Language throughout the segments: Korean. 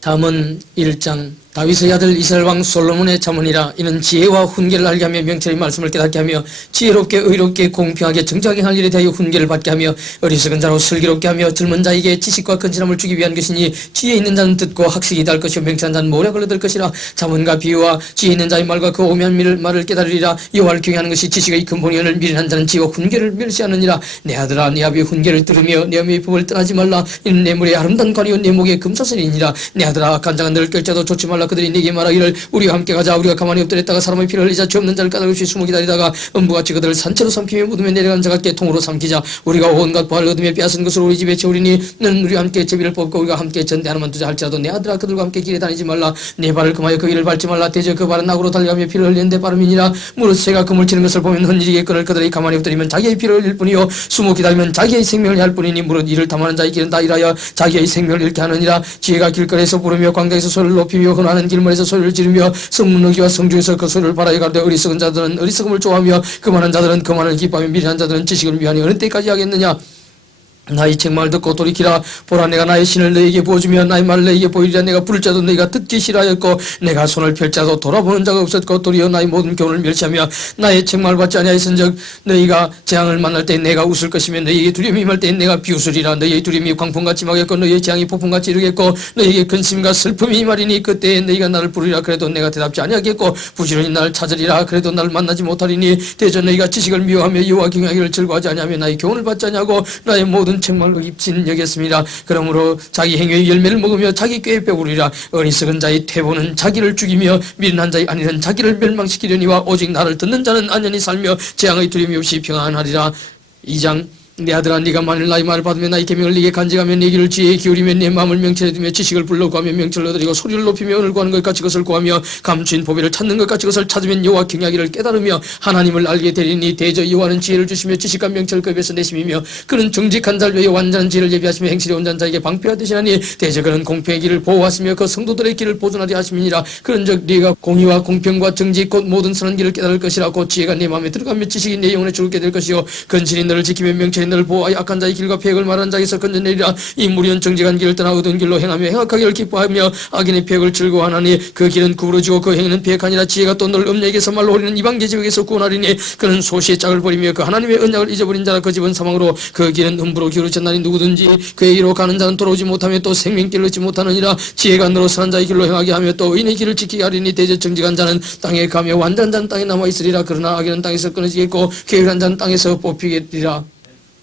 잠언 1장 다윗의 아들 이스라엘 왕 솔로몬의 잠언이라. 이는 지혜와 훈계를 알게 하며 명철의 말씀을 깨닫게 하며 지혜롭게 의롭게 공평하게 정직하게 할 일에 대하여 훈계를 받게 하며 어리석은 자로 슬기롭게 하며 젊은 자에게 지식과 근신함을 주기 위한 것이니 지혜 있는 자는 듣고 학식이 달 것이요 명철한 자는 모략을 얻을 것이라. 잠언과 비유와 지혜 있는 자의 말과 그 오묘한 말을 깨달으리라. 여호와를 경외하는 것이 지식의 근본이오늘 미련한 자는 지혜와 훈계를 멸시하느니라. 내 아들아 내 아비의 훈계를 들으며 내 어미의 법을 떠나지 말라. 이는 내 머리에 아름다운 관이요 내 목에 금사슬이니라. 내 아들아 악한 자가 너를 깰자도 좋지 말라. 그들이 네게 말하기를 우리와 함께 가자. 우리가 가만히 엎드렸다가 사람의 피를 흘리자. 죄 없는 자를 까닭없이 숨어 기다리다가 음부같이 그들을 산채로 삼키며 무덤에 내려간 자가 깨통으로 삼키자. 우리가 온갖 보화를 얻으며 빼앗은 것을 우리 집에 채우리니 너는 우리와 함께 제비를 뽑고 우리가 함께 전대 하나만 두자 할지라도 내 아들아 그들과 함께 길에 다니지 말라. 내 발을 금하여 그 길을 밟지 말라. 대저 그 발은 낙으로 달려가며 피를 흘리는 데 빠름이니라. 무릇 새가 금을 치는 것을 보면 흔들리게 끈을 그들이 가만히 엎드리면 자기의 피를 흘릴 뿐이요 숨어 기다리면 자기의 생명을 할 뿐이니 무릇 이를 탐하는 자의 길은 다 일하여 자기의 생명을 잃게 하느니라. 지혜가 길거리에서 부르며 광장에서 소리를 높이며 흔하는 길문에서 소리를 지르며 성문너기와 성중에서 그 소리를 바라에 가르되 어리석은 자들은 어리석음을 좋아하며 그만한 자들은 그만을 기뻐하며 미련한 자들은 지식을 미하니 어느 때까지 하겠느냐. 나의 책망을 듣고 돌이키라. 보라 내가 나의 신을 너에게 부어주며 나의 말을 너에게 보이리라. 내가 부를 자도 너희가 듣기 싫어하였고 내가 손을 펼 자도 돌아보는 자가 없었고 도리어 나의 모든 교훈을 멸시하며 나의 책망을 받지 아니하였은즉 너희가 재앙을 만날 때 내가 웃을 것이며 너희에게 두려움이 임할 때 내가 비웃으리라. 너희의 두려움이 광풍같이 임하겠고 너희의 재앙이 폭풍같이 이르겠고 너희에게 근심과 슬픔이 임하리니 그때에 너희가 나를 부르리라. 그래도 내가 대답지 아니하겠고 부지런히 나를 찾으리라. 그래도 나를 만나지 못하리니 대저 너희가 지식을 미워하며 여호와 경외하기를 즐거워하지 아니하며 나의 교훈을 받지 아니하고 나의 모든 책망을 입진 여겼습니다. 그러므로 자기 행위의 열매를 먹으며 자기 꾀에 배부르리라. 어리석은 자의 퇴보는 자기를 죽이며 미련한 자의 안위는 자기를 멸망시키려니와 오직 나를 듣는 자는 안전히 살며 재앙의 두려움이 없이 평안하리라. 2장 내 아들아 네가 만일 나의 말을 받으며 나의 계명을 네게 간직하며 네 귀를 지혜에 기울이며 내 마음을 명철에 두며 지식을 불러 구하며 명철을 얻으리고 소리를 높이며 오늘 구하는 것 같이 그것을 구하며 감추인 보배를 찾는 것 같이 그것을 찾으면 여호와 경외하기를 깨달으며 하나님을 알게 되리니 대저 여호와는 지혜를 주시며 지식과 명철을 그 입에서 내심이며 그는 정직한 자를 위하여 완전한 지혜를 예비하시며 행실에 온전한 자에게 방패가 되시나니 대저 그는 공평의 길을 보호하시며 그 성도들의 길을 보존하리 하심이니라. 그런즉 네가 공의와 공평과 정직 곧 모든 선한 길을 깨달을 것이라. 곧 지혜가 네 마음에 들어가며 지식이 네 영혼에 죽게 될 것이요 근신이 너를 지키며 명철이 너를 보호하여 악한 자의 길과 폐역을 말하는 자에게서 건져내리라. 이 무리는 정직한 길을 떠나 어두운 길로 행하며 행악하기를 기뻐하며 악인의 폐역을 즐거워하나니 그 길은 구부러지고 그 행위는 폐역하니라. 지혜가 또 너를 음녀에게서 말로 홀리는 이방 계집에게서 구원하리니 그는 소시의 짝을 버리며 그 하나님의 언약을 잊어버린 자라. 그 집은 사망으로 그 길은 흠부로 기울어졌나니 누구든지 그의 길로 가는 자는 돌아오지 못하며 또 생명길을 얻지 못하느니라. 지혜가 너로 선한 자의 길로 행하게 하며 또 의인의 길을 지키게 하리니 대저 정직한 자는 땅에 가며 완전한 자는 땅에 남아있으리라. 그러나 악인은 땅에서 끊어지겠고 게으른 자는 땅에서 뽑히겠리라.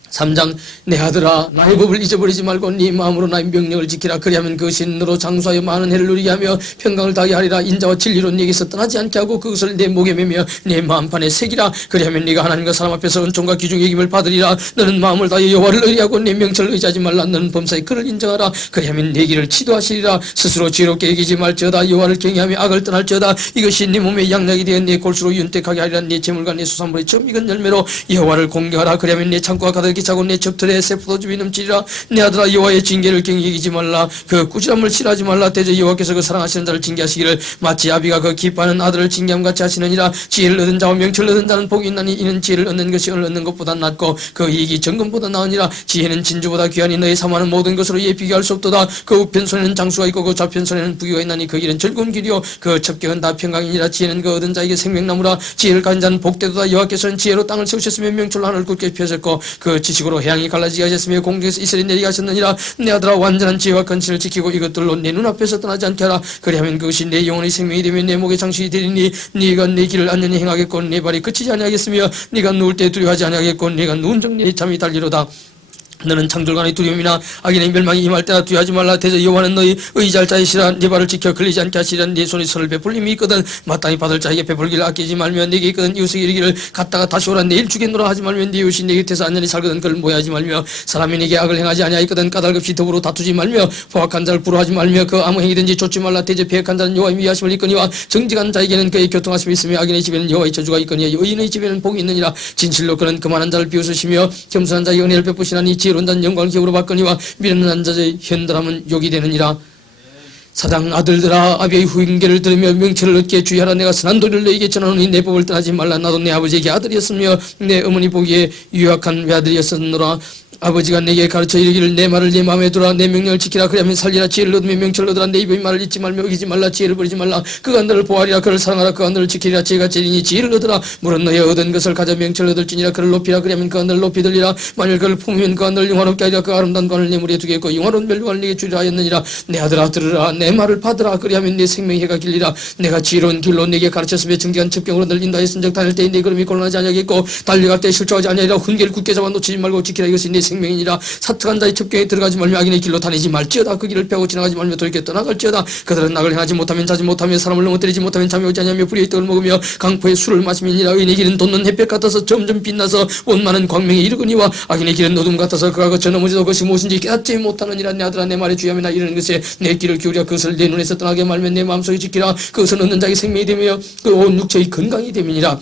3장 내 아들아 나의 법을 잊어버리지 말고 네 마음으로 나의 명령을 지키라. 그리하면 그것이 너로 장수하여 많은 해를 누리게 하며 평강을 다하게 하리라. 인자와 진리로 네게서 떠나지 않게 하고 그것을 내 목에 매며 내 마음판에 새기라. 그리하면 네가 하나님과 사람 앞에서 은총과 귀중 여김을 받으리라. 너는 마음을 다하여 여호와를 의뢰하고 내 명철을 의지하지 말라. 너는 범사에 그를 인정하라. 그리하면 네 길을 치도하시리라. 스스로 지혜롭게 여기지 말지어다. 여호와를 경외하며 악을 떠날지어다. 이것이 네 몸의 양약이 되어 네 골수로 윤택하게 하리라. 네 재물과 네 수산물의 점 익은 열매로 여호와를 공경하라. 그리하면 네 창고가 가득히 차고 내 첩틀에 새 포도즙이 넘치리라. 내 아들아 여호와의 징계를 경히 여기지 말라. 그 꾸지람을 싫어하지 말라. 대저 여호와께서 그 사랑하시는 자를 징계하시기를 마치 아비가 그 기뻐하는 아들을 징계함같이 하시느니라. 지혜를 얻은 자와 명철을 얻은 자는 복이 있나니 이는 지혜를 얻는 것이 은을 얻는 것보다 낫고 그 이익이 정금보다 나으니라. 지혜는 진주보다 귀하니 너희 사모하는 모든 것으로 이에 비교할 수 없도다. 그 우편 손에는 장수가 있고 그 좌편 손에는 부귀가 있나니 그 길은 즐거운 길이요 그 첩경은 다 평강이니라. 지혜는 그 얻은 자에게 생명나무라. 지혜를 가진 자는 복되도다. 여호와께서는 지혜로 땅을 세우셨으며 명철로 하늘을 굳게 펴셨고 그 지식으로 해양이 갈라지게 하셨으며 공중에서 이슬이 내리게 하셨느니라. 내 아들아 완전한 지혜와 근신을 지키고 이것들로 내 눈앞에서 떠나지 않게 하라. 그리하면 그것이 내 영혼의 생명이 되며 내 목의 장식이 되리니 네가 내 길을 안전히 행하겠고 내 발이 그치지 아니하겠으며 네가 누울 때 두려워하지 아니하겠고 네가 누운 적 네 잠이 달리로다. 너는 창졸간의 두려움이나 악인의 멸망이 임할 때나 두려워하지 말라. 대저 여호와는 너희 의지할 자이시라. 네 발을 지켜 걸리지 않게 하시리라. 네 손이 선을 베풀림이 있거든 마땅히 받을 자에게 베풀기를 아끼지 말며 네게 있거든 이웃에게 이르기를 갔다가 다시 오라. 내일 주겠노라 하지 말며 네 이웃이 네 곁에서 안전히 살거든 그를 모해하지 말며 사람이 네게 악을 행하지 아니하였거든 까닭없이 더불어 다투지 말며 포악한 자를 부러워하지 말며 그 아무 행위든지 좇지 말라. 대저 배역한 자는 여호와의 미하심을 있거니와 정직한 자에게는 그의 교통하심이 있으며 악인의 집에는 여호와의 저주가 있거니와 의인의 집에는 복이 있느니라. 진실로 그는 그만한 자를 비웃으시며 겸손한 자에게 은혜를 베푸시나니 지혜로운 자는 영광을 기업으로 받거니와 미련한 자의 현달함은 욕이 되느니라. 사장 아들들아 아비의 훈계를 들으며 명철을 얻게 주의하라. 내가 선한 도리를 너에게 전하노니 내 법을 떠나지 말라. 나도 내 아버지에게 아들이었으며 내 어머니 보기에 유약한 외아들이었었노라. 아버지가 내게 가르쳐 이르기를 내 말을 네 마음에 두라. 내 명령을 지키라. 그리하면 살리라. 지혜를 얻으며 명철을 얻으라. 내 입의 말을 잊지 말며 어기지 말라. 지혜를 버리지 말라. 그가 너를 보아리라. 그를 사랑하라. 그가 너를 지키리라. 지혜가 제일이니 지혜를 얻으라. 물은 너의 얻은 것을 가져 명철을 얻을지니라. 그를 높이라. 그리하면 그가 너를 높이 들리라. 만일 그를 품으면 그가 너를 영화롭게 하리라. 그 아름다운 관을 내 머리에 두겠고 영화로운 멸류관을 내게 주리라 하였느니라. 내 아들아 들으라. 내 말을 받으라. 그리하면 내 생명의 해가 길리라. 내가 지혜로운 길로 내게 가르쳤으며 정직한 첩경으로 널 인도하였은즉 다닐 때에 네 걸음이 곤란하지 아니하겠고 달려갈 때 실족하지 아니하리라. 훈계를 굳게 잡아 놓치지 말고 지키라. 이것이 네 생명이니라. 사특한 자의 첩경에 들어가지 말며 악인의 길로 다니지 말지어다. 그 길을 펴고 지나가지 말며 돌이켜 떠나갈지어다. 그들은 낙을 행하지 못하면 자지 못하며 사람을 넘어뜨리지 못하면 잠이 오지 아니하며 불의의 떡을 먹으며 강포의 술을 마시면이라. 의인의 길은 돋는 햇볕 같아서 점점 빛나서 온 많은 광명에 이르거니와 악인의 길은 어둠 같아서 그가 거쳐 넘어지도 그것이 무엇인지 깨닫지 못하느니라. 내 아들아 내 말에 주의하며 이르는 것에 내 길을 기울여 그것을 내 눈에서 떠나게 말면 내 마음속에 지키라. 그것은 얻는 자의 생명이 되며 그 온 육체의 건강이 됨이니라.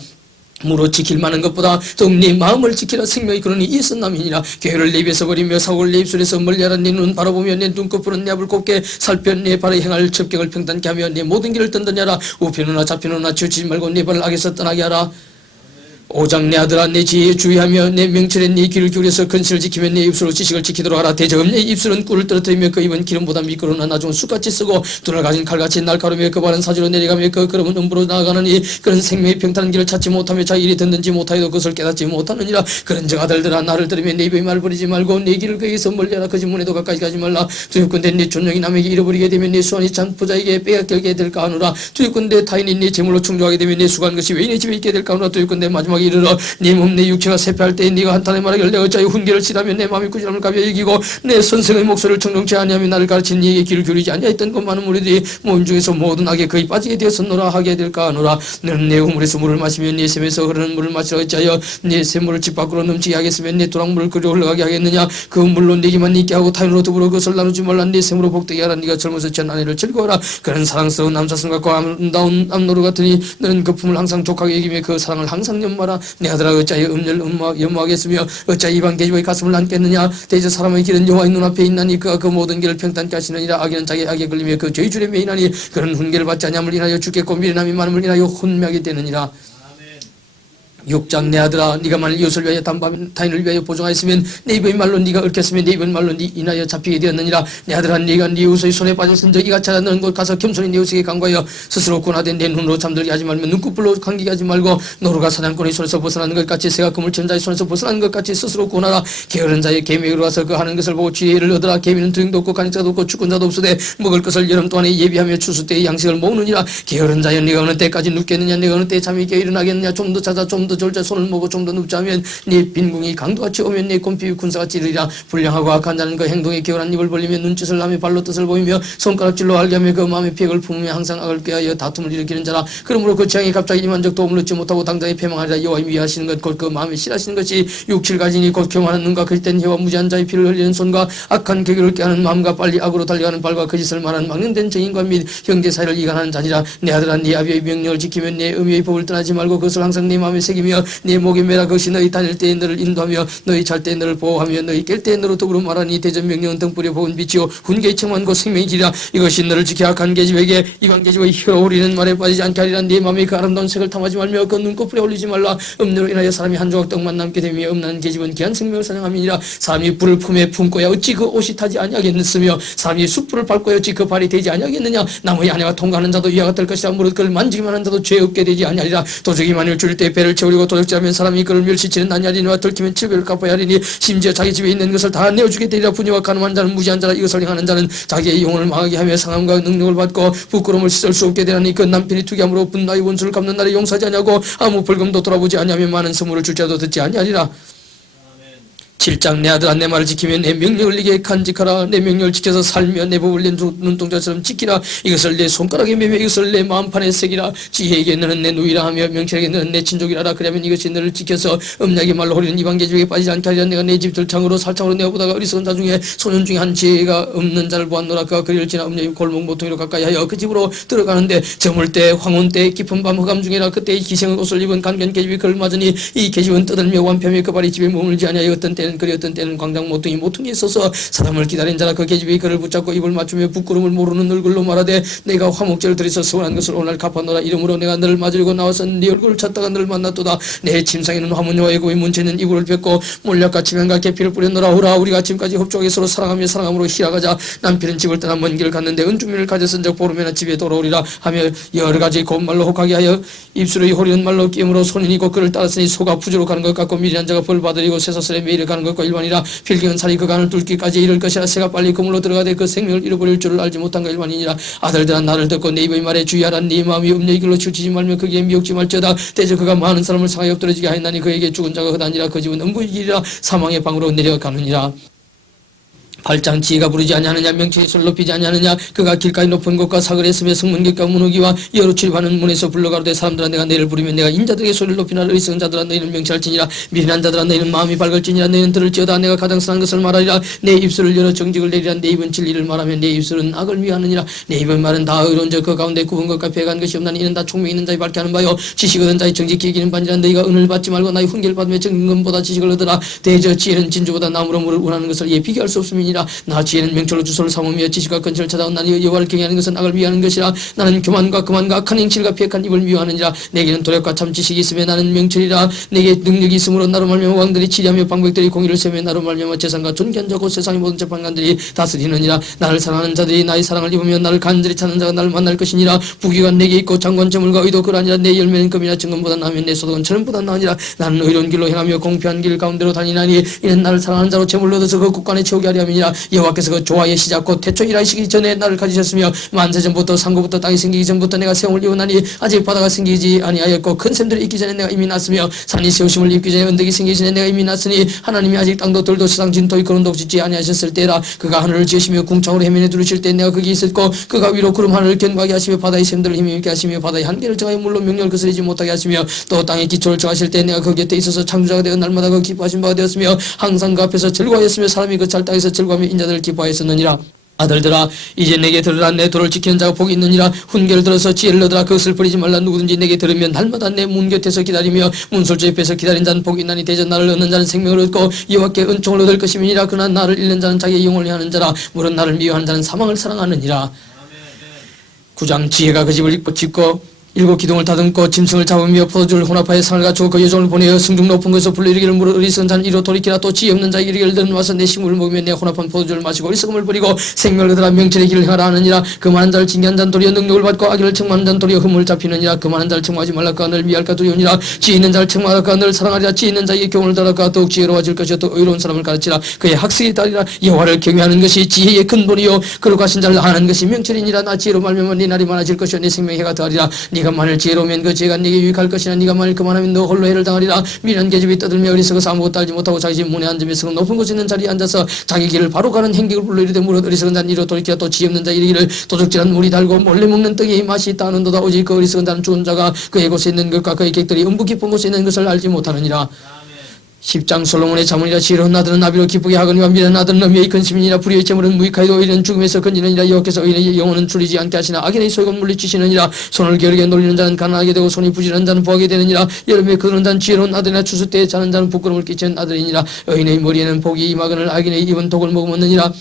무로 지킬 만한 것보다 더욱 네 마음을 지키라. 생명이 그러니 이것은 남이니라. 계율을 내 입에서 버리며 사고를 내 입술에서 멀리하라. 네 눈 바라보며 내 눈꺼풀은 내 앞을 곱게 살펴 내 발에 행할 첩경을 평탄케 하며 내 모든 길을 던더니 하라. 우편으나 좌편으나 치우치지 말고 내 발을 악에서 떠나게 하라. 오장 내 아들아 내 지혜에 주의하며 내 명철에 네 귀를 기울여서 근실을 지키며 내 입술로 지식을 지키도록 하라. 대저음 내 입술은 꿀을 떨어뜨리며 그 입은 기름보다 미끄러우나 나중은 숯같이 쓰고 눈을 가진 칼같이 날카로우며 그 발은 사지로 내려가며 그 걸음은 음부로 나아가느니 그런 생명의 평탄한 길을 찾지 못하며 자기 일이 듣는지 못하여도 그것을 깨닫지 못하느니라. 그런즉 아들들아 나를 들으며 내 입의 말을 버리지 말고 내 길을 그에게서 멀리하라. 그 지문에도 가까이 가지 말라. 두렵건대 네 존령이 남에게 잃어버리게 되면 네 수완이 잔부자에게 빼앗기게 될까 하노라. 두렵건대 타인이 네 재물로 충족하게 되면 네 수고한 것이 외인의 집에 있게 될까 하노라. 두렵건대 마지막에 이르러 네 몸 내 육체가 쇠폐할 때에 네가 한탄에 말하기를 내가 어찌하여 훈계를 싫어하며 내 마음이 꾸지람을 가벼이 여기고 내 선생의 목소리를 청정치 아니하며 나를 가르친 네게 귀를 기울이지 아니하였던 것 많은 무리들이 모임 중에서 모든 악에 거의 빠지게 되었었노라 하게 될까 하노라. 너는 내 우물에서 물을 마시며 네 샘에서 흐르는 물을 마시라. 어찌하여 네 샘물을 집 밖으로 넘치게 하겠으며 네 도랑물을 그리 흘러가게 하겠느냐. 그 물로 네게만 있게 하고 타인으로 더불어 그것을 나누지 말라. 네 샘으로 복되게 하라. 네가 젊어서 취한 아내를 즐거워하라. 그런 사랑스러운 남사슴 같고 아름다운 암노루 같으니 너는 그 품을 항상 족하게 여기며 그 사랑을 항상 연마하라. 내 아들아 어찌하여 음녀를 연모하겠으며 어찌하여 이방 계집의 가슴을 안겠느냐. 대저 사람의 길은 여호와의 눈앞에 있나니 그가 그 모든 길을 평탄케 하시느니라. 악인은 자기 악에 걸리며 그 죄의 줄에 매이나니 그런 훈계를 받지 아니함을 인하여 죽겠고 미련함이 많음을 인하여 혼미하게 되느니라. 6장 내 아들아 네가 만일 이웃을 위하여 타인을 위하여 보증하였으면 내 입의 말로 네가 얽혔으면 내 입의 말로 네 인하여 잡히게 되었느니라. 내 아들아 네가 네 이웃의 손에 빠졌은즉 이가 찾아너는 곳 가서 겸손히 네 이웃에게 간구하여 스스로 고나된 내 눈으로 잠들게 하지 말며 눈꺼풀로 감기게 하지 말고 노루가 사냥꾼의 손에서 벗어나는 것 같이 새가 그물 친 자의 손에서 벗어나는 것 같이 스스로 고나라. 게으른 자의 개미로 와서 그 하는 것을 보고 지혜를 얻으라. 개미는 두용도 없고 간익자도 없고 축군자도 없으되 먹을 것을 여름 동안에 예비하며 추수 때의 양식을 모으느니라. 게으른 자여 네가 어느 때까지 눕겠느냐. 네가 어느 때에 잠이 깨어 일어나겠느냐. 좀 더 자자 좀 더 졸자. 손을 모고 좀 더 눕자면 네 빈궁이 강도같이 오면 네 곰피 군사같이 이르리라. 불량하고 악한 자는 그 행동에 게으른 입을 벌리며 눈짓을 하며 발로 뜻을 보이며 손가락질로 알게 하며 그 마음의 피획을 품으며 항상 악을 꾀하여 다툼을 일으키는 자라. 그러므로 그 재앙이 갑자기 임한 적 도움을 얻지 못하고 당장에 패망하리라. 여호와의 위하시는 것 곧 그 마음에 싫어하시는 것이 육칠 가지니 곧 교만한 눈과 그릇된 혀와 무지한 자의 피를 흘리는 손과 악한 계교를 꾀하는 마음과 빨리 악으로 달려가는 발과 거짓을 말하는 망령된 증인과 및 형제 사이를 이간하는 자니라. 내 아들아 네 아비의 명령을 지키며 내 의미의 법을 떠나지 말고 그것을 항상 네 마음에 새기며 네 목에 매라. 그것이 너희 다닐 때에 너를 인도하며 너희 잘 때에 너를 보호하며 너희 깰 때에 너로 더불어 말하니 대전 명령은 등불에 보은 빛이요 훈계의 청한 곧 생명의 길이라. 이것이 너를 지켜 악한 계집에게 이방 계집의 혀로 우리는 말에 빠지지 않게 하리라. 네 마음에 그 아름다운 색을 탐하지 말며 그 눈꺼풀에 올리지 말라. 음료로 인하여 사람이 한 조각 떡만 남게 되며 음란한 계집은 귀한 생명을 사냥함이니라. 사람이 불을 품에 품고야 어찌 그 옷이 타지 아니하겠느며 사람이 숯불을 밟고야 어찌 그 발이 되지 아니하겠느냐. 나무의 아내와 통과하는 자도 이와 같을 것이라. 무릇 그를 만지기만 하는 자도 죄 없게 되지 아니하리라. 도적이 만일 줄 때 배를 채우려고 도적질하면 사람이 그를 멸시치는 아니하리니와 들키면 칠배를 갚아야 하리니 심지어 자기 집에 있는 것을 다 내어주게 되리라. 분이와 가늠한 자는 무지한 자라. 이것을 행하는 자는 자기의 영혼을 망하게 하며 상함과 능력을 받고 부끄러움을 씻을 수 없게 되나니 그 남편이 투기함으로 분나의 원수를 갚는 날에 용서하지 아니하고 아무 벌금도 돌아보지 아니하며 많은 선물을 줄지라도 듣지 아니하리라. 7장 내 아들아 내 말을 지키면 내 명령을 네게 간직하라. 내 명령을 지켜서 살며 내 법을 내 눈동자처럼 지키라. 이것을 내 손가락에 매며 이것을 내 마음판에 새기라. 지혜에게 너는 내 누이라 하며 명철에게 너는 내 친족이라라. 그러면 이것이 너를 지켜서 음약의 말로 허리는 이방 계집에게 빠지지 않게 하리라. 내가 내 집 들창으로 살창으로 내어보다가 어리석은 자 중에 소년 중에 한 지혜가 없는 자를 보았노라. 그가 그리를 지나 음녀의 골목 모퉁이로 가까이 하여 그 집으로 들어가는데 저물 때 황혼 때 깊은 밤 흑암 중이라. 그때 기생의 옷을 입은 간견 계집이 그를 맞으니 이 계집은 떠들며 완패하며 그 발이 집에 머물지 아니하여 어떤 때 때는 그리 어떤 때는 광장 모퉁이에 서서 사람을 기다린 자라 그 계집이 그를 붙잡고 입을 맞추며 부끄러움을 모르는 얼굴로 말하되 내가 화목제를 드려서 서운한 것을 오늘 갚았노라. 이러므로 내가 너를 맞으려고 나와서 네 얼굴을 찾다가 너를 만났도다. 내 침상에는 화문여와 애고의 문체는 이불을 펴고 몰약과 치면과 계피를 뿌렸노라. 오라 우리가 지금까지 협조하게 서로 사랑하며 사랑함으로 희락하자. 남편은 집을 떠나 먼 길을 갔는데 은중민을 가졌은 적 보름에나 집에 돌아오리라 하며 여러 가지 고운 말로 혹하게 하여 입술의 호리는 말로 끼음으로 손인이고 그를 따랐으니 소가 부지로 가는 것 같고 미련한 자가 벌 받으리고 쇠사슬에 매일을 가는 것과 일반이라. 필경은 살이 그 간을 뚫기까지 이를 것이라. 새가 빨리 그물로 들어가되 그 생명을 잃어버릴 줄을 알지 못한가 일반이니라. 아들들아 나를 듣고 내 입의 말에 주의하라. 네 마음이 음녀의 길로 치우치지 말며 거기에 미혹지 말지어다. 대저 그가 많은 사람을 상하에 엎드러지게 하였나니 그에게 죽은 자가 허다니라. 그 집은 음부의 길이라 사망의 방으로 내려가느니라. 8장 지혜가 부르지 아니하느냐 명철이 소리를 높이지 아니하느냐. 그가 길가에 높은 곳과 사거리에 서며 성문객과 문호기와 여로 출입하는 문에서 불러가로되 사람들아 내가 너희를 부르면 내가 인자들에게 소리를 높이나. 어리석은 자들아 너희는 명철할지니라. 미련한 자들아 너희는 마음이 밝을지니라. 너희는 들을지어다. 내가 가장 선한 것을 말하리라. 내 입술을 열어 정직을 내리라. 내 입은 진리를 말하면 내 입술은 악을 위하느니라. 내 입은 말은 다 의로운 자 그 가운데 굽은 것과 배간 것이 없나니 이는 다 총명 있는 자의 밝게 하는 바요 지식 얻은 자의 정직히 이기는 바니라. 너희가 은을 받지 말고 나의 훈계를 받으며 정금보다 지식을 얻으라. 대저 지혜는 진주보다 나무로 물을 원하는 것을 예 비교할 수 없음이니라. 나 지혜는 명철로 주소를 삼으며 지식과 근처를 찾아온 나니 여호와를 경외하는 것은 악을 위하는 것이라. 나는 교만과 그만과 악한 행실과 비약한 입을 미워하느니라. 내게는 도력과 참 지식이 있으며 나는 명철이라. 내게 능력이 있으므로 나로 말미암아 왕들이 치리하며 방백들이 공의를 세며 나로 말미암아 재산과 존귀한 자고 세상의 모든 재판관들이 다스리느니라. 나를 사랑하는 자들이 나의 사랑을 입으며 나를 간절히 찾는 자가 나를 만날 것이니라. 부귀가 내게 있고 장관 재물과 의도 그러하니라. 내 열매는 금이나 증금보다 나으면 내 소득은 천원보다 나으니라. 나는 의로운 길로 행하며 공평한 길 가운데로 다니나니 이는 나를 사랑하는 자로 재물을 얻어서 그 국간에 채우게 하려 함이니라. 여호와께서 그 조화의 시작 곧 태초 일하시기 전에 나를 가지셨으며 만세전부터 상고부터 땅이 생기기 전부터 내가 세움을 이루나니 아직 바다가 생기지 아니하였고 큰 샘들이 있기 전에 내가 이미 났으며 산이 세우심을 입기 전에 언덕이 생기기 전에 내가 이미 났으니 하나님이 아직 땅도 들도 세상 진토의 그런도 짓지 아니하셨을 때라. 그가 하늘을 지으시며 궁창으로 해면에 두르실 때 내가 거기 있었고 그가 위로 구름 하늘을 견고하게 하시며 바다의 샘들을 힘있게 하시며 바다의 한계를 정하여 물로 명령을 거스르지 못하게 하시며 또 땅의 기초를 정하실 때 내가 그 곁에 있어서 창조자가 되어 날마다 그 기뻐하신 바가 되었으며 항상 그 앞에서 즐거워하였으며 사람이 그 찰 땅에서 즐거워하며 인자들을 기뻐하였었느니라. 아들들아 이제 내게 들으라. 내 도를 지키는 자가 복이 있느니라. 훈계를 들어서 지혜를 얻으라. 그것을 버리지 말라. 누구든지 내게 들으면 날마다 내 문 곁에서 기다리며 문설주 옆에서 기다린 자는 복이 있나니 대전 나를 얻는 자는 생명을 얻고 여호와께 은총을 얻을 것임이니라. 그러나 나를 잃는 자는 자기의 영혼을 위하는 자라. 물은 나를 미워하는 자는 사망을 사랑하느니라. 9장 지혜가 그 집을 짓고 7 기둥을 다듬고 짐승을 잡으며 포도주를 혼합하여 상을 갖추고 그 여종을 보내어 승중 높은 곳에서 불러 이르기를 물어. 어리석은 자는 이로 돌이키라. 또 지혜 없는 자에게 이르기를 너는 와서 내 식물을 먹으며 내 혼합한 포도주를 마시고 어리석음을 버리고 생명을 얻으라. 명철의 길을 행하라 하느니라. 그 많은 자를 징계한 자는 도리어 능력을 받고 악인을 책망하는 자는 도리어 흠을 잡히느니라. 그 많은 자를 책망하지 말라까 너를 미할까 두려우니라. 지혜 있는 자를 책망하라까 너를 사랑하리라. 지혜 있는 자에게 교훈을 달라까 더욱 지혜로워질 것이요 또 의로운 사람을 가르치라. 그의 학식에 따르라. 여호와를 경외하는 것이 지혜의 근본이요 그로 가신 자를 아는 것이 명철이니라. 나 지혜로 말미암아 네 날이 많아질 것이요 내 생명의 해가 더하리라. 네가 만일 지혜로우면 그 죄가 네게 유익할 것이나 네가 만일 그만하면 너 홀로 해를 당하리라. 미련한 계집이 떠들며 어리석어서 아무것도 알지 못하고 자기 집 문에 앉으면서 높은 곳에 있는 자리에 앉아서 자기 길을 바로 가는 행객을 불러 이르되 물어. 어리석은 자는 이로 돌이켜 또 지혜 없는 자 이르기를 도둑질한 물이 달고 몰래 먹는 떡의 맛이 있다는도다. 오직 그 어리석은 자는 죽은 자가 그의 곳에 있는 것과 그의 객들이 음부 깊은 곳에 있는 것을 알지 못하느니라. 10장 솔로몬의 자문이라. 지혜로운 아들은 나비로 기쁘게 하거니와 미련한 아들은 음미의 근심이니라. 불의의 재물은 무익하여도 의인은 죽음에서 건지느니라. 여호와께서 의인의 영혼은 줄이지 않게 하시나 악인의 소욕은 물리치시느니라. 손을 게으르게 놀리는 자는 가난하게 되고 손이 부지런한 자는 부하게 되느니라. 여름에 그러는 자는 지혜로운 아들이나 추수 때에 자는 자는 부끄러움을 끼치는 아들이니라. 의인의 머리에는 복이 임하거늘 악인의 입은 독을 머금었느니라.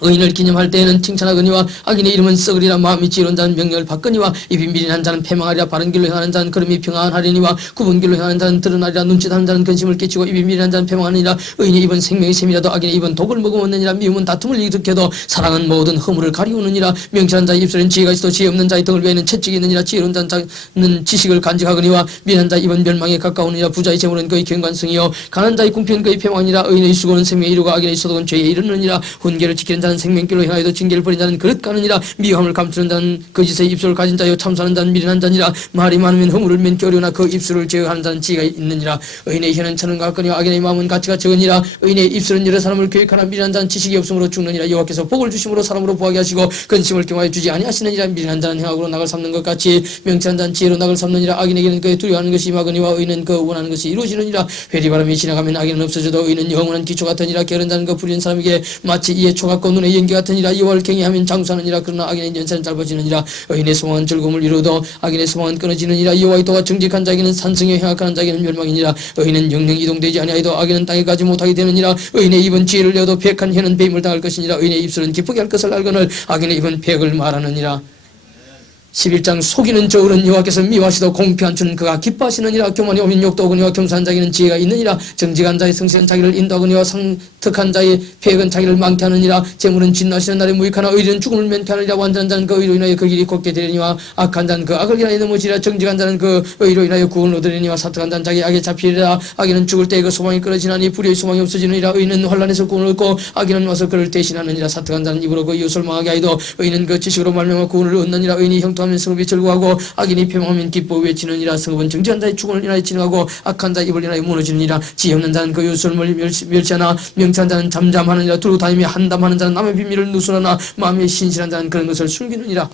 의인을 기념할 때에는 칭찬하거니와 악인의 이름은 썩으리라. 마음이 지혜로운 자는 명령을 받거니와 입이 미련한 자는 패망하리라. 바른 길로 행하는 자는 걸음이 평안하리니와 굽은 길로 행하는 자는 드러나리라. 눈짓하는 자는 근심을 끼치고 입이 미련한 자는 패망하니라. 의인의 입은 생명의 샘이라도 악인의 입은 독을 머금었느니라. 미움은 다툼을 일으켜도 사랑은 모든 허물을 가리우느니라. 명철한 자의 입술엔 지혜가 있어도 지혜 없는 자의 등을 외에는 채찍이 있느니라. 지혜로운 자는 지식을 간직하거니와 미련한 자의 입은 멸망에 가까우느니라. 부자의 재물은 그의 경관성이요 가난한 자의 궁핍은 그의 패망이니라. 의인의 수고는 생명에 이르고 악인의 소득은 죄에 이르느니라. 훈계를 지키는 자는 생명길로 행하여도 징계를 버린 자는 그릇 가느니라. 미움을 감추는 자는 거짓의 입술을 가진 자요 참선하는 자는 미련한 자니라. 말이 많으면 허물을 면기 어려우나 그 입술을 제어하는 자는 지혜가 있느니라. 의인의 혀는 천은과 같거니와 악인의 마음은 가치가 적으니라. 의인의 입술은 여러 사람을 교육하나 미련한 자는 지식이 없으므로 죽느니라. 여호와께서 복을 주심으로 사람으로 부하게 하시고 근심을 경화해 주지 아니하시느니라. 미련한 자는 행악으로 낙을 삼는 것 같이 명철한 자는 지혜로 낙을 삼느니라. 악인에게는 그의 두려워하는 것이 임하거니와 의인은 그 원하는 것이 이루어지느니라. 회리바람이 지나가면 악인은 없어져도 의인은 영원한 기초 같으니라. 게으른 자는 그 부리는 사람에게 마치 이에 초 같고 눈의 연기 같으니라. 여호와를 경외하면 장수하느니라. 그러나 악인의 연세는 짧아지느니라. 의인의 소망은 즐거움을 이루어도 악인의 소망은 끊어지느니라. 여호와의 도가 정직한 자에게는 산성에 행악하는 자에게는 멸망이니라. 의인은 영영 이동되지 아니하여도 악인은 땅에 가지 못하게 되느니라. 의인의 입은 지혜를 내어도 백한 혀는 배임을 당할 것이니라. 의인의 입술은 기쁘게 할 것을 알거늘 악인의 입은 백을 말하느니라. 11장 속이는 저울은 여호와께서 미워하시도 공평한 주는 그가 기뻐하시느니라. 교만이 오면 욕도 오거니와 겸손한 자에게는 지혜가 있느니라. 정직한 자의 성실은 자기를 인도하거니와 상특한 자의 폐역은 자기를 망케 하느니라. 재물은 진노하시는 날에 무익하나 의리는 죽음을 면케 하느니라. 완전한 자는 그 의로 인하여 그 길이 곱게 되리니와 악한 자는 그 악을 인하여 넘어지리라. 정직한 자는 그 의로 인하여 구원을 얻으리니와 사특한 자는 자기 악에 잡히리라. 악인은 죽을 때에 그 소망이 끊어지나니 불의의 소망이 없어지느니라. 의인은 환난에서 구원을 얻고 악인은 와서 그를 대신하느니라. 사특한 자는 입으로 그 이웃을 망하게 하여도 의인은 그 지식으로 말미암아 구원을 얻느니라. 의인이 형통하면 성읍이 즐거워하고 악인이 패망하면 기뻐 외치느니라. 성읍은 정직한 자의 죽음을 인하여 진흥하고 악한 자의 입을 인하여 무너지느니라. 지혜 없는 자는 그 이웃을 멸시하나 명철한 자는 잠잠하느니라. 두루 다니며 한담하는 자는 남의 비밀을 누설하나 마음에 신실한 자는 그런 것을 숨기느니라.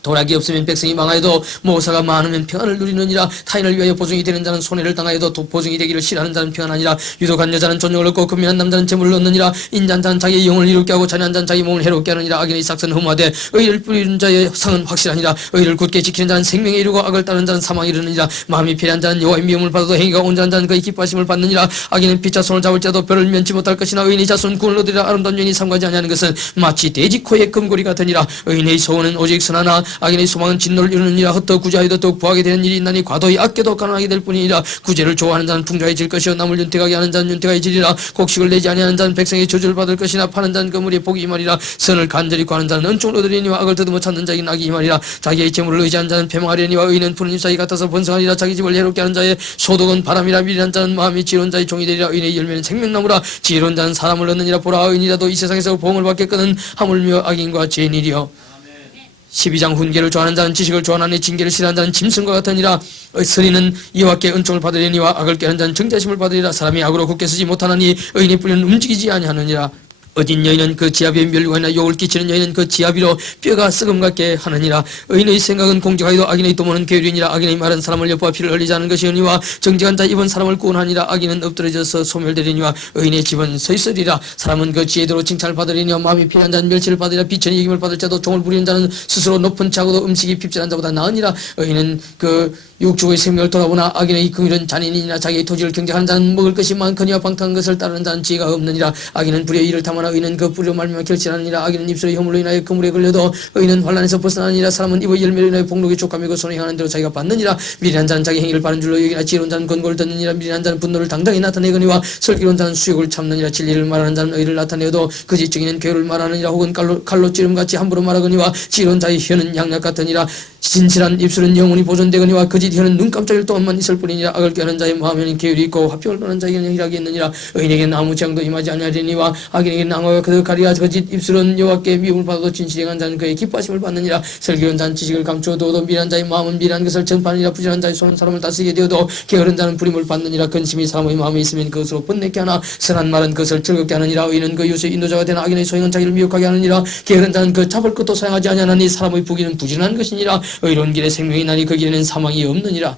도락이 없으면 백성이 망하여도 모사가 많으면 평안을 누리느니라. 타인을 위하여 보증이 되는 자는 손해를 당하여도 보증이 되기를 싫어하는 자는 평안하니라. 유독한 여자는 존경을 얻고 금민한 남자는 재물을 얻느니라. 인자한 자는 자기의 영을 이롭게 하고 잔인한 자는 자기 몸을 해롭게 하느니라. 악인의 삭은 흠화되 의를 뿌리는 자의 상은 확실하니라. 의를 굳게 지키는 자는 생명에 이르고 악을 따르는 자는 사망에 이르느니라. 마음이 편한 자는 여호와의 미움을 받아도 행위가 온전한 자는 그의 기뻐하심을 받느니라. 악인은 피차 손을 잡을 자도 벼를 면치 못할 것이나 의인의 자손 구원을 얻으리라. 아름다운 여인이 삼가지 아니하는 것은 마치 돼지 코의 금고리 같으니라. 의인의 소원은 오직 선하나 악인의 소망은 진노를 이루느니라. 헛되어 구제하여도 더욱 부하게 되는 일이 있나니 과도히 아껴도 가난하게 될 뿐이니라. 구제를 좋아하는 자는 풍족해질 것이요 남을 윤택하게 하는 자는 윤택해지리라. 곡식을 내지 아니하는 자는 백성의 저주를 받을 것이나 파는 자는 그물의 복이 이 말이라. 선을 간절히 구하는 자는 은총을 얻으리니와 악을 더듬어 찾는 자에게 낙이 이 말이라. 자기의 재물을 의지하는 자는 패망하려니와 의인은 푸른 잎사귀 같아서 번성하리라. 자기 집을 해롭게 하는 자의 소독은 바람이라. 미련한 자는 마음이 지혜로운 자의 종이 되리라. 의인의 열매는 생명나무라. 지혜로운 자는 사람을 얻느니라. 보라 의인이라도 이 세상에서 보응을 받겠거든 하물며 악인과 죄인이리여. 12장 훈계를 좋아하는 자는 지식을 좋아하나니 징계를 싫어하는 자는 짐승과 같으니라. 선인은 여호와께 은총을 받으려니와 악을 깨는 자는 정죄하심을 받으리라. 사람이 악으로 굳게 서지 못하나니 의인의 뿌리는 움직이지 아니하느니라. 어딘 여인은 그 지아비에 멸류가 있나 욕을 끼치는 여인은 그 지아비로 뼈가 썩음 같게 하느니라. 의인의 생각은 공정하여도 악인의 도모는 게으르니라. 악인의 말은 사람을 엿보아 피를 흘리지 않은 것이오니와 정직한 자 입은 사람을 구원하니라. 악인은 엎드러져서 소멸되리니와 의인의 집은 서 있으리라. 사람은 그 지혜대로 칭찬을 받으리니와 마음이 편한 자는 멸치를 받으리라. 비천이 이김을 받을 자도 종을 부리는 자는 스스로 높은 자고도 음식이 핍절한 자보다 나으니라. 의인은 그 육축의 생명을 돌아보나 악인의 긍휼은 잔인이나. 자기의 토지를 경작하는 자는 먹을 것이 많거니와 방탕한 것을 따르는 자는 지혜가 없느니라. 악인은 불의의 일을 탐하나 의인은 그 뿌리로 말미암아 결실하느니라. 악인은 입술의 혐오로 인하여 그물에 걸려도 의인은 환난에서 벗어나느니라. 사람은 입의 열매로 인하여 복록이 족함이고 손에 행하는 대로 자기가 받느니라. 미련한 자는 자기 행위를 바른 줄로 여기나 지혜로운 자는 권고를 듣느니라. 미련한 자는 분노를 당당히 나타내거니와 슬기로운 자는 수욕을 참느니라. 진리를 말하는 자는 의를 나타내어도 거짓 증인은 괴를 말하느니라. 혹은 칼로 찌름같이 함부로 말하거니와 지혜로운 자의 혀는 양약 같으니라. 진실한 입술은 영원히 보존되거니와 거짓 혀는 눈 깜짝일 동안만 있을 뿐이니라. 악을 꾀하는 자의 마음에는 계율이 있고 화평을 떠는 자에게는 희락이 있느니라. 의인에게는 아무 재앙도 임하지 아니하리니와 악인에게는 앙호가 그득하리라. 거짓 입술은 여호와께 미움을 받아도 진실히 행한 자는 그의 기뻐하심을 받느니라. 슬기로운 자는 지식을 감추어도 미련한 자의 마음은 미련한 것을 전파하니라. 부지런한 자의 손은 사람을 다스리게 되어도 게으른 자는 부림을 받느니라. 근심이 사람의 마음에 있으면 그것으로 번뇌케 하나 선한 말은 그것을 즐겁게 하느니라. 의인은 그 이웃의 인도자가 되나 악인의 소행은 자기를 미혹하게 하느니라. 게으른 자는 그 잡을 것도 사용하지 아니하나니 사람의 부귀는 부지런한 것이니라. 의로운 길에 생명이 나니 그 길에는 사망이 없느니라.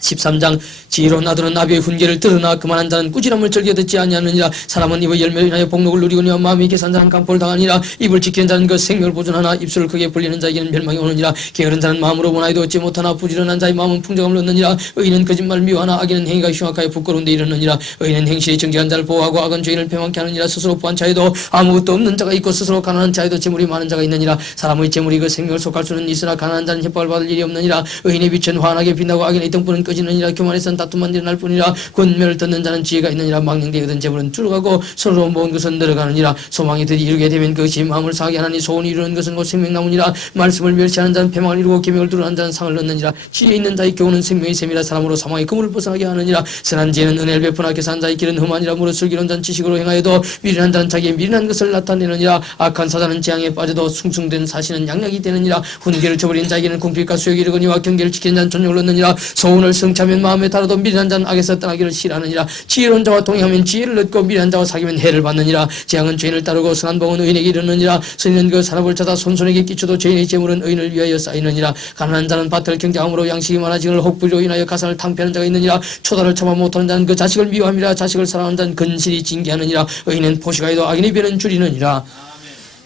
13장 지혜로운 아들은 나비의 훈계를 들으나 그만한 자는 꾸지람을 즐겨 듣지 아니하느니라. 사람은 입의 열매로 인하여 복록을 누리거니와 마음이 계산 자는 강포를 당하니라. 입을 지키는 자는 그 생명을 보존하나 입술을 크게 벌리는 자에게는 멸망이 오느니라. 게으른 자는 마음으로 원하여도 얻지 못하나 부지런한 자의 마음은 풍족함을 얻느니라. 의인은 거짓말을 미워하나 악인은 행위가 흉악하여 부끄러운 데 이르느니라. 의인은 행실이 정직한 자를 보호하고 악은 죄인을 패망케 하느니라. 스스로 부한 자에도 아무것도 없는 자가 있고 스스로 가난한 자에도 재물이 많은 자가 있느니라. 사람의 재물이 그 생명을 속할 수는 있으나 가난한 자는 협박을 받을 일이 없느니라. 의인의 빛은 환하게 빛나고 악인의 등불은 꺼지느니라. 교만에선 다툼만 일어날 뿐이라. 권면을 듣는 자는 지혜가 있느니라. 망령되게 얻은 재물은 줄어가고 서로 모은 것은 늘어가느니라. 소망이 드디 이루게 되면 그것이 마음을 상하게 하나니 소원이 이루는 것은 곧 생명나무니라. 말씀을 멸시하는 자는 패망을 이루고 계명을 두려워하는 자는 상을 얻느니라. 지혜 있는 자의 교훈은 생명의 셈이라. 사람으로 사망의 그물을 벗어나게 하느니라. 선한 지혜는 은혜를 베푸나 계산 자의 길은 흠하니라. 무릇 슬기로운 자는 지식으로 행하여도 미련한 자는 자기의 미련한 것을 나타내느니라. 악한 사자는 재앙에 빠져도 숭숭된 사시는 양약이 되느니라. 훈계를 저버린 자에게는 궁핍과 수욕이 이르거니와 경계를 지키는 자는 존용을 얻느니라. 소원을 성취하면 마음에 따라도 미련한 자는 악에서 떠나기를 싫어하느니라. 지혜로운 자와 동행하면 지혜를 얻고 미련한 자와 사귀면 해를 받느니라. 재앙은 죄인을 따르고 선한 복은 의인에게 이르느니라. 선인은 그 사람을 찾아 손손에게 끼쳐도 죄인의 재물은 의인을 위하여 쌓이느니라. 가난한 자는 밭을 경작함으로 양식이 많아지기를 혹부리로 인하여 가산을 탕폐하는 자가 있느니라. 초다를 참아 못하는 자는 그 자식을 미워함이라. 자식을 사랑하는 자는 근실이 징계하느니라. 의인은 포식하여도 악인의 배는 줄이느니라.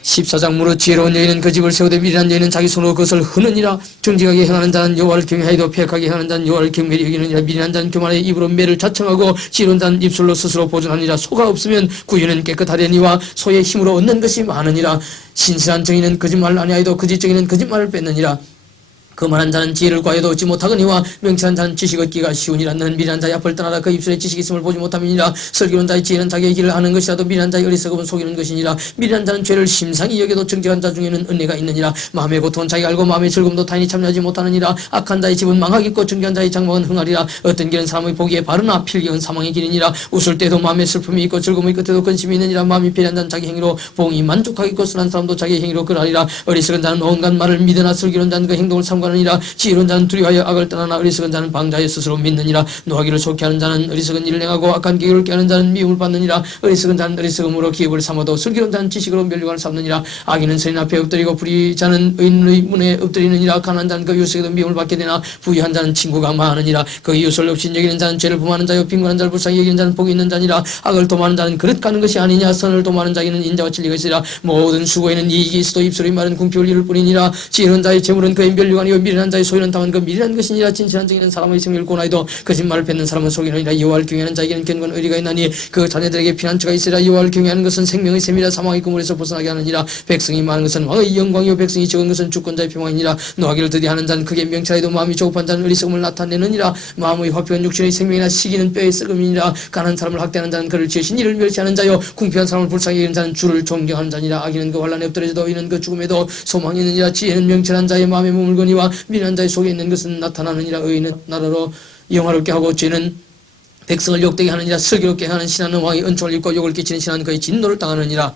14장 무릇 지혜로운 여인은 그 집을 세우되 미련한 여인은 자기 손으로 그것을 흐느니라. 정직하게 행하는 자는 여호와를 경외하여도 패역하게 행하는 자는 여호와를 경멸히 여기느니라. 미련한 자는 교만의 입으로 매를 자청하고 지혜로운 자는 입술로 스스로 보존하니라. 소가 없으면 구유는 깨끗하려니와 소의 힘으로 얻는 것이 많으니라. 신실한 정의는 거짓말을 아니하여도 거짓 정의는 거짓말을 뺏느니라. 거만한 자는 지혜를 구하여도 얻지 못하거니와 명철한 자는 지식 얻기가 쉬우니라. 너는 미련한 자의 앞을 떠나라. 그 입술에 지식이 있음을 보지 못함이니라. 슬기로운 자의 지혜는 자기의 길을 아는 것이라도 미련한 자의 어리석음은 속이는 것이니라. 미련한 자는 죄를 심상히 여겨도 정직한 자 중에는 은혜가 있느니라. 마음의 고통은 자기가 알고 마음의 즐거움도 타인이 참여하지 못하느니라. 악한 자의 집은 망하겠고 정직한 자의 장막은 흥하리라. 어떤 길은 사람의 보기에 바르나 필경은 사망의 길이니라. 웃을 때도 마음에 슬픔이 있고 즐거움의 끝에도 근심이 있느니라. 마음이 배려한 자는 자기 행위로 봉이 만족하겠고 선한 사람도 자기 행위로 그러하리라. 어리석은 자는 온갖 말을 믿으나 슬기로운 자는 그 행동을 삼가느니라. 지혜로운 자는 두려워하여 악을 떠나나 어리석은 자는 방자에 스스로 믿느니라. 노하기를 좋게 하는 자는 어리석은 일을 행하고 악한 계획을 깨는 자는 미움을 받느니라. 어리석은 자는 어리석음으로 기업을 삼아도 슬기로운 자는 지식으로 멸류관을 삼느니라. 악인은 선인 앞에 엎드리고 불의자는 의인의 문에 엎드리느니라. 가난한 자는 그 이웃에게도 미움을 받게 되나 부유한 자는 친구가 많으니라. 그 이웃을 없이 여기는 자는 죄를 범하는 자요 빈곤한 자를 불쌍히 여기는 자는 복이 있는 자니라. 악을 도모하는 자는 그릇 가는 것이 아니냐. 선을 도모하는 자에게는 인자와 진리가 있으리라. 모든 수고에는 이익이 있어도 입술의 말은 궁핍을 이룰 뿐이니라. 지혜로운 자의 재물은 그의 멸류관이요 미련한 자의 소유는 당한 그 미련한 것이니라. 진실한 정의는 사람의 생명을 고나이도 거짓말을 뱉는 사람은 속이느니라. 여호와를 경외하는 자에게는 견고한 의리가 있나니 그 자녀들에게 피난처가 있으리라. 여호와를 경외하는 것은 생명의 셈이라. 사망의 그물에서 벗어나게 하느니라. 백성이 많은 것은 왕의 영광이요 백성이 적은 것은 주권자의 평강이니라. 노하기를 더디하는 자는 크게 명철하여도 마음이 조급한 자는 어리석음을 나타내느니라. 마음의 화평은 육신의 생명이나 시기는 뼈의 썩음이니라. 가난한 사람을 학대하는 자는 그를 지으신 이를 멸시하는 자요 궁핍한 사람을 불쌍히 여기는 자는 주를 존경하는 자니라. 악인은 그 환난에 엎드려져도 의인은 그 죽음에도 소망이 있느니라. 지혜는 명철한 자의 마음에 머물거니와 미련한 자의 속에 있는 것은 나타나느니라. 의인은 나라로 영화롭게 하고 죄는 백성을 욕되게 하느니라. 슬기롭게 하는 신하는 왕의 은총을 입고 욕을 끼치는 신하는 그의 진노를 당하느니라.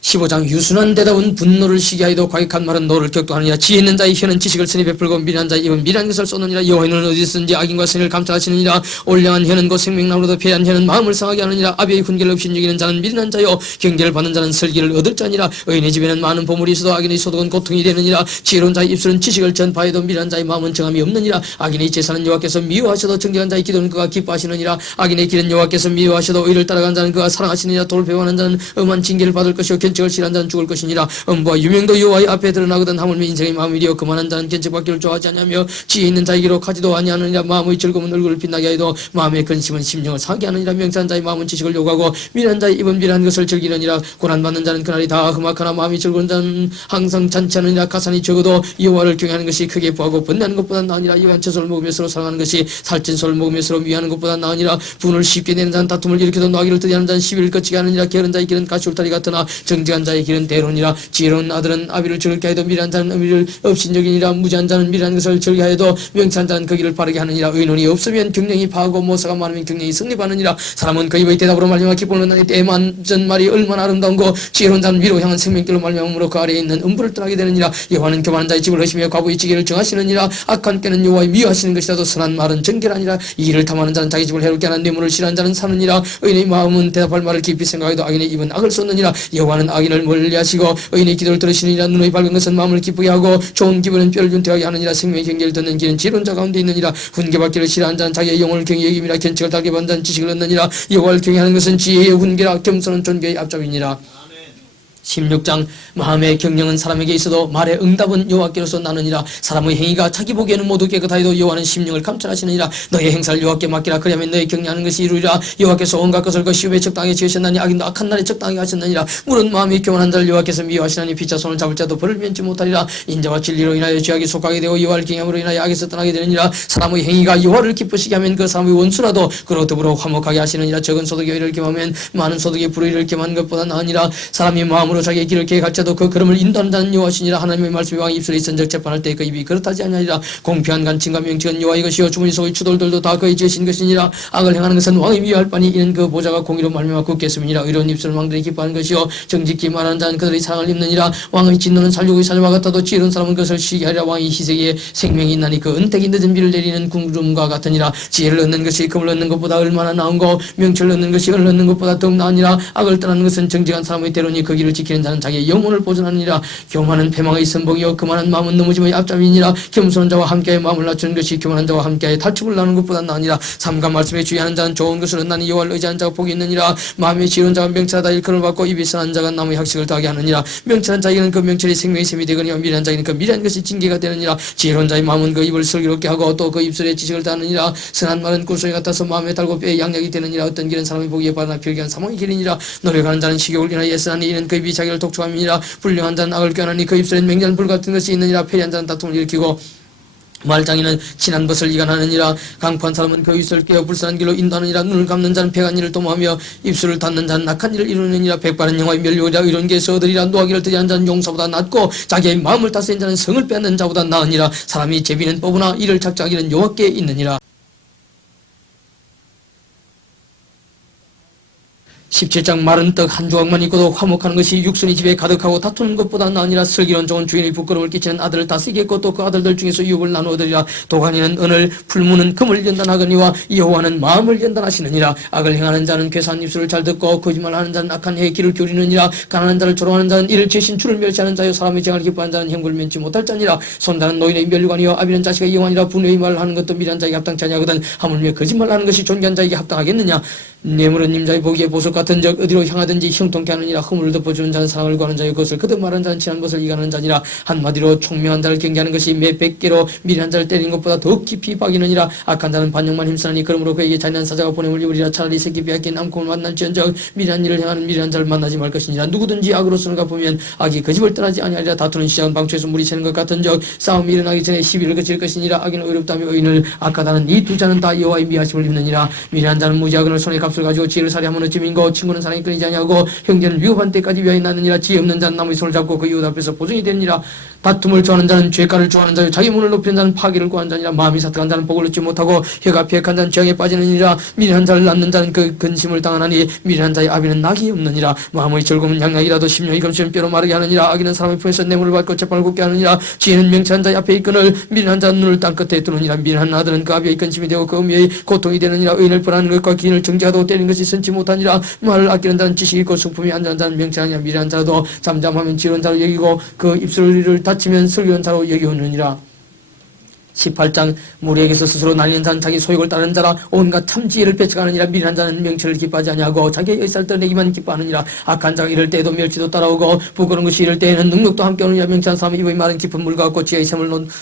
15장 유순한 대답은 분노를 시기 하여도 과격한 말은 노를 격도하느니라. 지혜 있는 자의 혀는 지식을 선히 베풀고 미련한 자의 입은 미련한 것을 쏟느니라. 여호와의 눈은 어디서든지 악인과 선을 감찰하시느니라. 올량한 혀는 곧 생명나무로도 패한 혀는 마음을 상하게 하느니라. 아비의 훈계를 없이 여기는 자는 미련한 자요 경계를 받는 자는 슬기를 얻을 자니라. 의인의 집에는 많은 보물이 있어도 악인의 소득은 고통이 되느니라. 지혜로운 자의 입술은 지식을 전파해도 미련한 자의 마음은 정함이 없느니라. 악인의 제사는 여호와께서 미워하셔도 정직한 자의 기도는 그가 기뻐하시느니라. 악인의 길은 여호와께서 미워하셔도 의를 따라가는 자는 그가 사랑하시느니라. 돌을 배반하는 자는 엄한 징계를 받을 것이요 견책을 싫어하는 자는 죽을 것이니라. 음부와 유명도 여호와의 앞에 드러나거든 하물며 인생의 마음이리여 그만한 자는 견책받기를 좋아하지 아니하며 지혜 있는 자에게로 가지도 아니하느니라. 마음의 즐거움은 얼굴을 빛나게 하여도 마음의 근심은 심령을 상하게 하느니라. 명철한 자의 마음은 지식을 요구하고 미련한 자의 입은 미련한 것을 즐기느니라. 고난받는 자는 그날이 다 험악하나 마음이 즐거운 자는 항상 잔치하느니라. 가산이 적어도 여호와를 경외하는 것이 크게 부하고 번뇌하는 것보다 나으니라. 여한 채소를 먹으며 서로 사랑하는 것이 살찐 소를 먹으며 서로 미워하는 것보다 나으니라. 분을 쉽게 내는 자는 다툼을 일으켜도 노하기를 더디하는 자는 시비를 거치게 하느니라. 게으른 자의 길은 가시울타리 같으나 정직한 자의 길은 대론이라. 지혜로운 아들은 아비를 즐겁게 하여도 미련한 자는 의미를 업신여기니라. 무지한 자는 미련한 것을 즐겨 하여도 명철한 자는 그 길을 바르게 하느니라. 의논이 없으면 경영이 파하고 모사가 많으면 경영이 승리하느니라. 사람은 그 입의 대답으로 말미암아 기쁨을 얻나니 때에 만전 말이 얼마나 아름다운고 지혜로운 자는 위로 향한 생명길로 말미암으로 그 아래에 있는 음부를 떠나게 되느니라. 여호와는 교만한 자의 집을 허시며 과부의 지혜를 정하시느니라. 악한 꾀는 여호와의 미워하시는 것이라도 선한 말은 정결하니라. 이 일을 탐하는 자는 자기 집을 해롭게 하는 뇌물을 싫어하는 자는 사느니라. 의인의 마음은 대답할 말을 깊이 생각해도 악인의 입은 악을 쏟느니라. 여호와는 악인을 멀리하시고 의인의 기도를 들으시느니라. 눈의 밝은 것은 마음을 기쁘게 하고 좋은 기분은 뼈를 윤택하게 하느니라. 생명의 경계를 듣는 길은 지혜로운 자 가운데 있느니라. 훈계받기를 싫어하는 자는 자기의 영혼을 경히 여김이라. 견책을 달게 받는 자는 지식을 얻느니라. 여호와를 경외하는 것은 지혜의 훈계라. 겸손은 존귀의 앞잡이니라. 16장 마음의 경영은 사람에게 있어도 말의 응답은 여호와께로서 나느니라. 사람의 행위가 자기 보기에는 모두 깨끗하여도 여호와는 심령을 감찰하시느니라. 너의 행사를 여호와께 맡기라. 그리하면 너의 경영하는 것이 이루리라. 여호와께서 온갖 것을 그 시험에 적당하게 지으셨나니 악인도 악한 날에 적당하게 하셨느니라. 물은 마음이 교만한 자를 여호와께서 미워하시나니 피차 손을 잡을 자도 벌을 면치 못하리라. 인자와 진리로 인하여 죄악이 속하게 되고 여호와를 경외함으로 인하여 악에서 떠나게 되느니라. 사람의 행위가 여호와를 기쁘시게 하면 그 사람의 원수라도 그로 더불어 화목하게 하시느니라. 적은 소득의 의를 겸하면 많은 소득의 불의를 겸한 것보다 나으니라. 사람이 마음으로 자기의 길을 계획할지라도 그 걸음을 인도하는 자는 여호와시니라. 하나님의 말씀이 왕의 입술에 있은즉 재판할 때 그 입이 그렇다지 아니하리라. 공평한 간칭과 명칭은 여호와의 것이요 주머니 속의 추돌들도 다 그의 지으신 것이니라. 악을 행하는 것은 왕이 미워할 바니 이는 그 보좌가 공의로 말미암아 굳겠음이니라. 의로운 입술을 왕들이 기뻐하는 것이요 정직히 말하는 자는 그들의 사랑을 입느니라. 왕의 진노는 살육의 살과 같아도 지혜로운 사람은 그것을 쉬게 하리라. 왕의 희색에 생명이 있나니 그 은택이 늦은 비를 내리는 구름과 같으니라. 지혜를 얻는 것이 금을 얻는 것보다 얼마나 나은고 명철을 얻는 것이 은을 얻는 것보다 더욱 나으니라. 악을 떠나는 것은 정직한 사람의 대론이 그 길을 지키는 자는 자기의 영혼을 보존하느니라. 교만은 패망의 선봉이요 그만한 마음은 넘어짐의 앞잡이니라. 겸손한 자와 함께하여 마음을 낮추는 것이 교만한 자와 함께하여 탈춤을 나누는 것보다 나으니라. 삼가 말씀에 주의하는 자는 좋은 것을 얻나니 여호와를 의지하는 자가 복이 있느니라. 마음이 지혜로운 자가 명철하다 일컬음을 받고 입이 선한 자가 남의 학식을 더하게 하느니라. 명철한 자에게는 그 명철이 생명의 셈이 되거니와 미련한 자에게는 그 미련한 것이 징계가 되느니라. 지혜로운 자의 마음은 그 입을 슬기롭게 하고 또 그 입술에 지식을 다하느니라. 선한 말은 꿀송이 같아서 마음에 달고 뼈에 양약이 되느니라. 어떤 길은 사람의 보기에 바르나 필기한 사망의 길이니라. 노력하는 자는 식욕을 인하여 애쓰나니 이는 그 입이 자기를 독촉함이니라. 불량한 자는 악을 꾀하나니 그 입술엔 맹렬한 불 같은 것이 있느니라. 패리한 자는 다툼을 일으키고 말장이는 친한 것을 이간하느니라. 강포한 사람은 그 입술을 깨어 불쌍한 길로 인도하느니라. 눈을 감는 자는 백한 일을 도모하며 입술을 닫는 자는 악한 일을 이루느니라. 백발은 영화의 멸류이라. 이런 게서 얻으리라. 노하기를 더디한 자는 용사보다 낫고 자기의 마음을 다스린 자는 성을 빼앗는 자보다 나으니라. 사람이 제비는 뽑으나 이를 작작하기는 여호와께 있느니라. 17장 마른 떡 한 조각만 있고도 화목하는 것이 육순이 집에 가득하고 다투는 것보다 나으니라. 슬기로운 종은 주인의 부끄러움을 끼치는 아들을 다스리겠고 또 그 아들들 중에서 유업을 나누어 얻으리라. 도가니는 은을 풀무는 금을 연단하거니와 여호와는 마음을 연단하시느니라. 악을 행하는 자는 괴사한 입술을 잘 듣고 거짓말하는 자는 악한 해의 길을 기울이느니라. 가난한 자를 조롱하는 자는 이를 제신 주를 멸시하는 자요 사람의 정을 기뻐하는 자는 형벌을 면치 못할 자니라. 손다는 노인의 멸류관이요 아비는 자식의 영환이라. 분노의 말을 하는 것도 미련한 자에게 합당치 아니하거든 하물며 거짓말하는 것이 존귀한 자에게 합당하겠느냐. 뇌물은 임자의 보기에 보석 같은 적 어디로 향하든지 형통케 하느니라. 허물을 덮어주는 자는 사랑을 구하는 자요 그것을 거듭 말하는 자는 친한 것을 이가는 자니라. 한마디로 총명한 자를 경계하는 것이 몇 백개로 미련한 자를 때리는 것보다 더 깊이 박이느니라. 악한 자는 반역만 힘쓰나니 그러므로 그에게 잔인한 사자가 보냄을 입으리라. 차라리 새끼 빼앗긴 암컷을 만날지언정 미련한 일을 행하는 미련한 자를 만나지 말 것이니라. 누구든지 악으로 쓰는가 보면 악이 그 집을 떠나지 아니하리라. 다투는 시작은 방초에서 물이 새는 것 같은 적 싸움이 일어나기 전에 시비를 그칠 것이니라. 악인은 의롭다며 의인을 악하다는 이 두 자는 다 여호와의 미하심을 입느니라. 미련한 자는 무지하거늘 손에 값을 가지고 지혜를 살해하면 어찌민고 친구는 사랑이 끊이지 아니하고 형제는 위협한 때까지 위하여 낳느니라. 지혜 없는 자는 남의 손을 잡고 그 이웃 앞에서 보증이 되느니라. 다툼을 좋아하는 자는 죄가를 좋아하는 자요 자기 문을 높이는 자는 파기를 구하는 자니라. 마음이 사특한 자는 복을 얻지 못하고 혀가 비획한 자는 재앙에 빠지느니라. 미련한 자를 낳는 자는 그 근심을 당하나니 미련한 자의 아비는 낙이 없느니라. 마음의 즐거움은 양약이라도 심령이 검시면 뼈로 마르게 하느니라. 악인은 사람의 품에서 뇌물을 받고 재판을 굽게 하느니라. 지혜는 명철한 자의 앞에 있거늘 미련한 자는 눈을 땅 끝에 두느니라. 미련한 아들은 그 아비의 근심이 되고 그 어미의 고통이 되느니라. 의인을 벌하는 것과 기인을 정죄하도 때리는 것이 선치 못하니라. 말을 아끼는 자는 지식이 있고 성품이 안전한 자는 명철하니라. 미련한 자도 잠잠하면 지혜로운 자로 여기고 그 입술을 닫히면 슬기로운 자로 여기오느니라. 18장 무리에게서 스스로 나뉘는 자는 자기 소욕을 따르는 자라. 온갖 참지혜를 배척하느니라. 미련한 자는 명철을 기뻐하지 아니하고 자기의 의사를 떠내기만 기뻐하느니라. 악한 자가 이럴 때에도 멸치도 따라오고 부끄러운 것이 이럴 때에는 능력도 함께 오느니라. 명철한 사람의 입의 말은 깊은 물과 같고 지혜의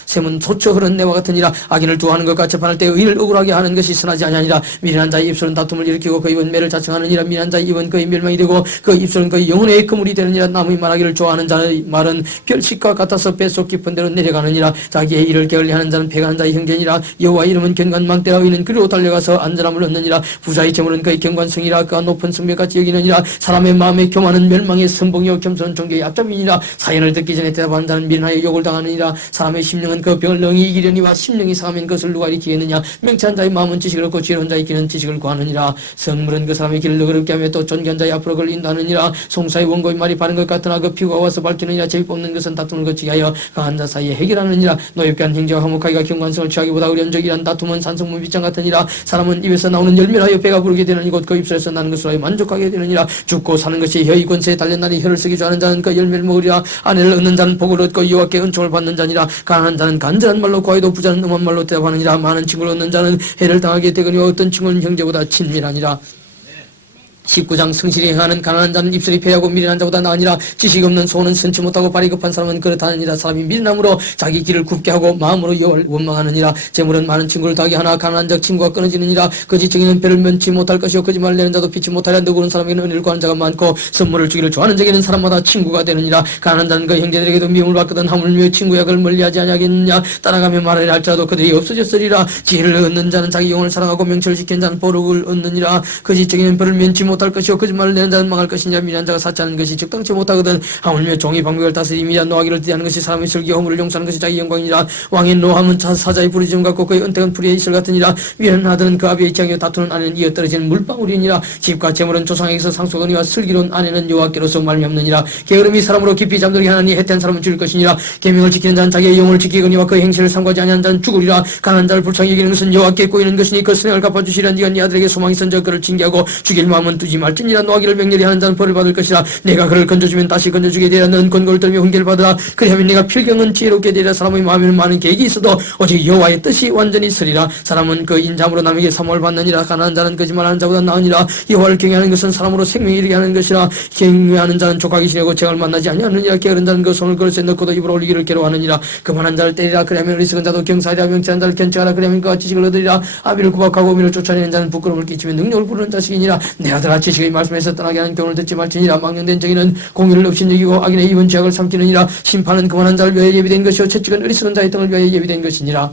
샘은 솟쳐 흐르는 내와 같으니라. 악인을 두하는 것과 재판할 때 의인을 억울하게 하는 것이 선하지 아니하니라. 미련한 자의 입술은 다툼을 일으키고 그 입은 매를 자청하느니라. 미련한 자의 입은 그의 멸망이 되고 그 입술은 그의 영혼의 그물이 되느니라. 남의 말하기를 좋아하는 자의 말은 결식과 같아서 뱃속 깊은 데로 내려가느니라. 자기의 일을 게을리하는 자는 패가는 자의 형제니라. 여호와 이름은 경관망대라. 의인은 그리로 달려가서 안전함을 얻느니라. 부자의 재물은 그의 경관성이라. 그가 높은 성벽같이 여기느니라. 사람의 마음에 교만은 멸망의 선봉이요 겸손은 종교의 앞잡이니라. 사연을 듣기 전에 대답하는 자는 미련하여 욕을 당하느니라. 사람의 심령은 그 병을 능히 이기려니와 심령이 상하면 그것을 누가 일으키겠느냐. 명철한 자의 마음은 지식을 얻고 지혜로운 자의 길은 지식을 구하느니라. 성물은 그 사람의 길을 너그럽게 하며 또 존귀한 자의 앞으로 그를 인도하느니라. 송사의 원고의 말이 바른 것 같으나 그 피부가 와서 밝히느니라. 제비 뽑는 것은 다툼을 거치게 하여 강한 자 사이에 해결하느니라. 노엽게 한 형제와 화목하기가 경관성을 취하기보다 의련적이란 다툼은 산성문 빗장 같으니라. 사람은 입에서 나오는 열매하여 배가 부르게 되느니 곧 그 입술에서 나는 것으로 하여 만족하게 되느니라. 죽고 사는 것이 혀의 권세에 달렸나니 혀를 쓰기 좋아하는 자는 그 열매를 먹으리라. 아내를 얻는 자는 복을 얻고 여호와께 은총을 받는 자니라. 가난한 자는 간절한 말로 구하여도 부자는 음한 말로 대답하느니라. 많은 친구를 얻는 자는 해를 당하게 되거니와 어떤 친구는 형제보다 친밀하니라. 19장 성실히 행하는 가난한 자는 입술이 패하고 미련한 자보다 나으니라. 지식 없는 소는 선치 못하고 발이 급한 사람은 그렇다느니라. 사람이 미련함으로 자기 길을 굽게 하고 마음으로 여호와를 원망하느니라. 재물은 많은 친구를 더하게 하나 가난한 자 친구가 끊어지느니라. 거짓증인은 배를 면치 못할 것이요 거짓말을 내는 자도 피치 못하리라. 너그러운 사람에게는 은혜를 구하는 자가 많고 선물을 주기를 좋아하는 자에게는 사람마다 친구가 되느니라. 가난한 자는 그 형제들에게도 미움을 받거든 하물며 친구 약을 멀리하지 아니하겠느냐. 따라가며 말하려 할지라도 그들이 없어졌으리라. 지혜를 얻는 자는 자기 영혼을 사랑하고 명철을 지키는 자는 보복을 얻느니라. 거짓증인은 배를 면치 못할 것이요 거짓말을 내는 자는 망할 것이냐. 미련한 자가 사치 하는 것이 적당치 못하거든 하물며 종이 방백을 다스리며 노하기를 뒤하는 것이 사람의 슬기 허물을 용서하는 것이 자기 영광이니라. 왕의 노함은 사자의 부르짖음 같고 그의 은택은 풀의 이슬 같으니라. 미련한 아들은 그 아비의 지향에 다투는 아내는 이어 떨어지는 물방울이니라. 집과 재물은 조상에게서 상속하니와 슬기로운 아내는 여호와께로서 말미암느니라. 게으름이 사람으로 깊이 잠들게 하나니 해태한 사람은 죽일 것이니라. 계명을 지키는 자는 자기의 영혼을 지키거니와 그 행실을 삼가지 아니하는 자는 죽으리라. 가난한 자를 불쌍히 여기는 것은 여호와께 꼬이는 것이니 그 선행을 갚아주시리라. 네가 네 아들에게 소망이 있은즉 그를 징계하고 죽일 마음은 두지 주지 말지니라. 노하기를 맹렬히 하는 자는 벌을 받을 것이라. 내가 그를 건져주면 다시 건져주게 되리라. 너는 권고를 들으며 훈계를 받으라. 그리하면 네가 필경은 지혜롭게 되리라. 사람의 마음에는 많은 계획이 있어도 오직 여호와의 뜻이 완전히 서리라. 사람은 그 인자함으로 남에게 사모를 받느니라. 가난한 자는 거짓말하는 자보다 나으니라. 여호와를 경외하는 것은 사람으로 생명에 이르게 하는 것이라. 경외하는 자는 족하기 싫고 재앙을 만나지 아니하느니라. 게으른 자는 그 손을 그릇에 넣고도 입으로 올리기를 괴로워하느니라. 그만한 자를 때리라. 그리하면 어리석은 자도 경사하리라. 명철한 자를 견책하라. 그리하면 그가 지식을 얻으리라. 아비를 구박하고 어미를 쫓아내는 자는 부끄러움을 끼치며 능력을 부르는 자식이니라. 내 아들아, 지식의 말씀에서 떠나게 하는 교훈을 듣지 말지니라. 망령된 정의는 공의를 없이 여기고 악인의 입은 죄악을 삼키느니라. 심판은 그만한 자를 위하여 예비된 것이요 채찍은 어리석은 자의 등을 위하여 예비된 것이니라.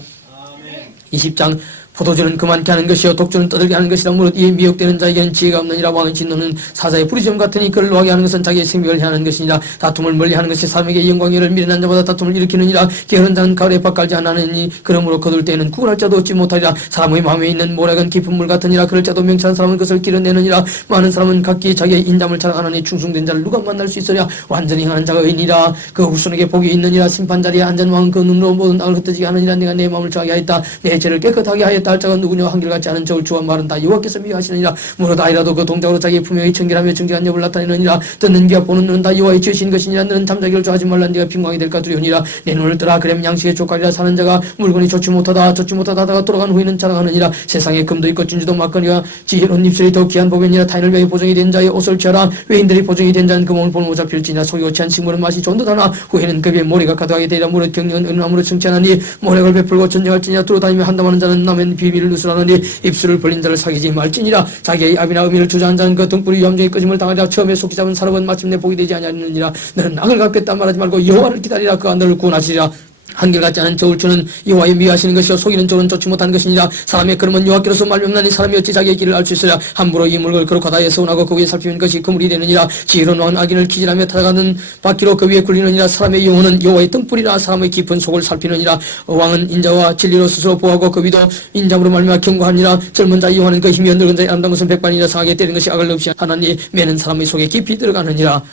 20장 포도주는 그만케 하는 것이요 독주는 떠들게 하는 것이라. 무릇 이에 미혹되는 자에게는 지혜가 없느니라. 왕의 진노는 사자의 부르짖음 같으니 그를 노하게 하는 것은 자기의 생명을 해하는 것이니라. 다툼을 멀리하는 것이 사람에게 영광이를 미련한 자보다 다툼을 일으키느니라. 게으른 자는 가을에 밥 깔지 않으니 그러므로 거둘 때에는 구걸할 자도 얻지 못하리라. 사람의 마음에 있는 모략은 깊은 물 같으니라. 그럴 자도 명철한 사람은 그것을 길어내느니라. 많은 사람은 각기 자기의 인잠을 자랑하느니 충성된 자를 누가 만날 수 있으랴. 완전히 행하는 자가 의인이라. 그 후손에게 복이 있느니라. 심판자리에 앉은 왕은 그 눈으로 모든 악을 흩어지게 하느니라. 내가 내 마음을 정하게 하였다. 내 죄를 깨끗하게 하였다 할 자가 누구냐. 한결같지 않은 저울 주와 말은 다 여호와께서 미워하시느니라. 무릇 아이라도 그 동작으로 자기의 분명히 청결하며 정직한 여부를 나타내느니라. 듣는 귀와 보는 눈은 다 여호와의 지으신 것이니라. 너는 잠자기를 좋아하지 말라. 네가 빈광이 될까 두려우니라. 내 눈을 뜨라. 그러면 양식에 족하리라. 사는 자가 물건이 좋지 못하다 하다가 돌아간 후에는 자랑하느니라. 세상에 금도 있고 진주도 막거니와 지혜로운 입술이 더 귀한 법이니라. 타인을 위하여 보정이 된 자의 옷을 취하라. 외인들이 보정이 된 자는 그 몸을 볼모자 필지니라. 속이고 취한 식물은 맛이 좋은 듯하나 후에는 그 위에 모래가 가득하게 되리라. 무릇 경영은 은나무로 승치하나니 모래를 베풀고 전쟁할지니라. 두루다니며 한담하는 자는 남의 비밀을 누설하느니 입술을 벌린 자를 사귀지 말지니라. 자기의 아비나 어미를 주저한 자는 그 등불이 위험중에 꺼짐을 당하리라. 처음에 속히 잡은 사람은 마침내 복이 되지 아니하느니라. 너는 악을 갚겠다 말하지 말고 여호와를 기다리라. 그가 너를 구원하시리라. 한결같지 않은 저울추는 여호와의 미워하시는 것이요 속이는 저울은 좋지 못한 것이니라. 사람의 걸음은 여호와께로서 말미암나니 사람이 어찌 자기의 길을 알 수 있으랴. 함부로 이 물을 거룩하다 해서 서운하고 그 위에 살피는 것이 그물이 되느니라. 지혜로운 왕은 악인을 기질하며 타가는 바퀴로 그 위에 굴리느니라. 사람의 영혼은 여호와의 등불이라. 사람의 깊은 속을 살피느니라. 왕은 인자와 진리로 스스로 보호하고 그 위도 인자로 말미암아 경고하니라. 젊은 자의 영혼은 그 힘이 늙은 자의 아름다운 것은 백반이라. 상하게 때리는 것이 악을 없이 하나니 매는 사람의 속에 깊이 들어가느니라.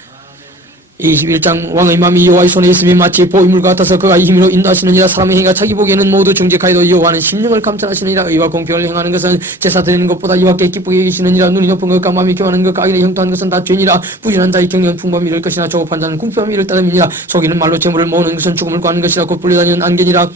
21장 왕의 마음이 여호와의 손에 있음이 마치 보이물 같아서 그가 이 힘으로 인도하시느니라. 사람의 행위가 자기 보기에는 모두 정직하여도 여호와는 심령을 감찰하시느니라. 의와 공평을 행하는 것은 제사 드리는 것보다 여호와께 기쁘게 여기시느니라. 눈이 높은 것과 마음이 교만한 것과 악인의 형통한 것은 다 죄니라. 부지런한 자의 경영은 풍부함이 이를 것이나 조급한 자는 궁핍함이 이를 따름이니라. 속이는 말로 재물을 모으는 것은 죽음을 구하는 것이라. 곧 불려다니는 안개니라.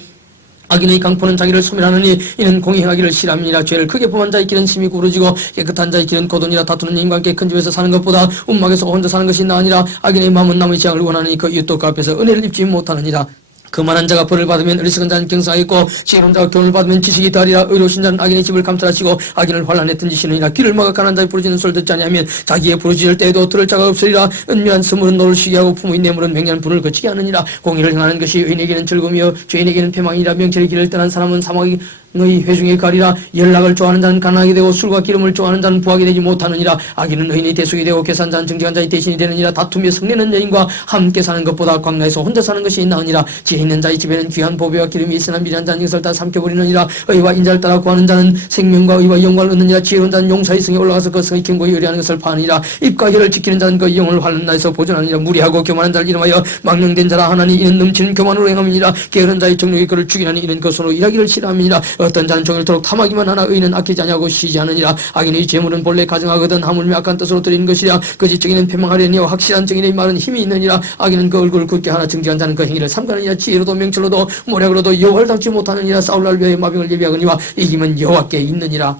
악인의 강포는 자기를 소멸하느니 이는 공의 행하기를 싫어함이니라. 죄를 크게 범한 자의 길은 심히 구부러지고 깨끗한 자의 길은 고도니라. 다투는 이인과 함께 큰 집에서 사는 것보다 움막에서 혼자 사는 것이 나으니라. 악인의 마음은 남의 재앙을 원하느니 그 이웃도 그 앞에서 은혜를 입지 못하느니라. 그만한 자가 벌을 받으면 어리석은 자는 경상하겠고 지혜로운 자가 교훈을 받으면 지식이 더하리라. 의로우신 자는 악인의 집을 감찰하시고 악인을 환난에 던지시느니라. 귀를 막아 가난한 자의 부르짖는 소리를 듣지 아니하면 자기의 부르짖을 때에도 들을 자가 없으리라. 은밀한 스물은 노를 쉬게 하고 품의 뇌물은 맹렬한 분을 거치게 하느니라. 공의를 행하는 것이 의인에게는 즐거움이요 죄인에게는 패망이라. 명철의 길을 떠난 사람은 사망의 회중에 가리라. 연락을 좋아하는 자는 가난하게 되고 술과 기름을 좋아하는 자는 부하게 되지 못하느니라. 악인은 의인의 대속이 되고 계산 자는 정직한 자의 대신이 되느니라. 다투며 성내는 여인과 함께 사는 것보다 광야에서 혼자 사는 것이 나으니라. 지혜 있는 자의 집에는 귀한 보배와 기름이 있으나 미련한 자는 이것을 다 삼켜버리느니라. 의와 인자를 따라 구하는 자는 생명과 의와 영광을 얻느니라. 지혜로운 자는 용사의 성에 올라가서 그 성의 견고히 의뢰하는 것을 파느니라. 입과 혀를 지키는 자는 그 영혼을 환난 날에서 보존하느니라. 무리하고 교만한 자를 이름하여 망령된 자라 하나니 이는 넘치는 교만으로 행함이니라. 게으른 자의 정욕이 그를 죽이나니 이는 그 손으로 일하기를 싫어함이니라. 어떤 자는 종일토록 탐하기만 하나 의인은 아끼지 아니하고 쉬지 않으니라. 악인의 재물은 본래 가증하거든 하물며 악한 뜻으로 드리는 것이라. 거짓 증인은 패망하려니와 확실한 증인의 말은 힘이 있느니라. 악인은 그 얼굴을 굳게 하나 정직한 자는 그 행위를 삼가느니라. 지혜로도 명철로도 모략으로도 여호와를 닮지 못하느니라. 싸울 날 위하여 마병을 예비하거니와 이김은 여호와께 있느니라.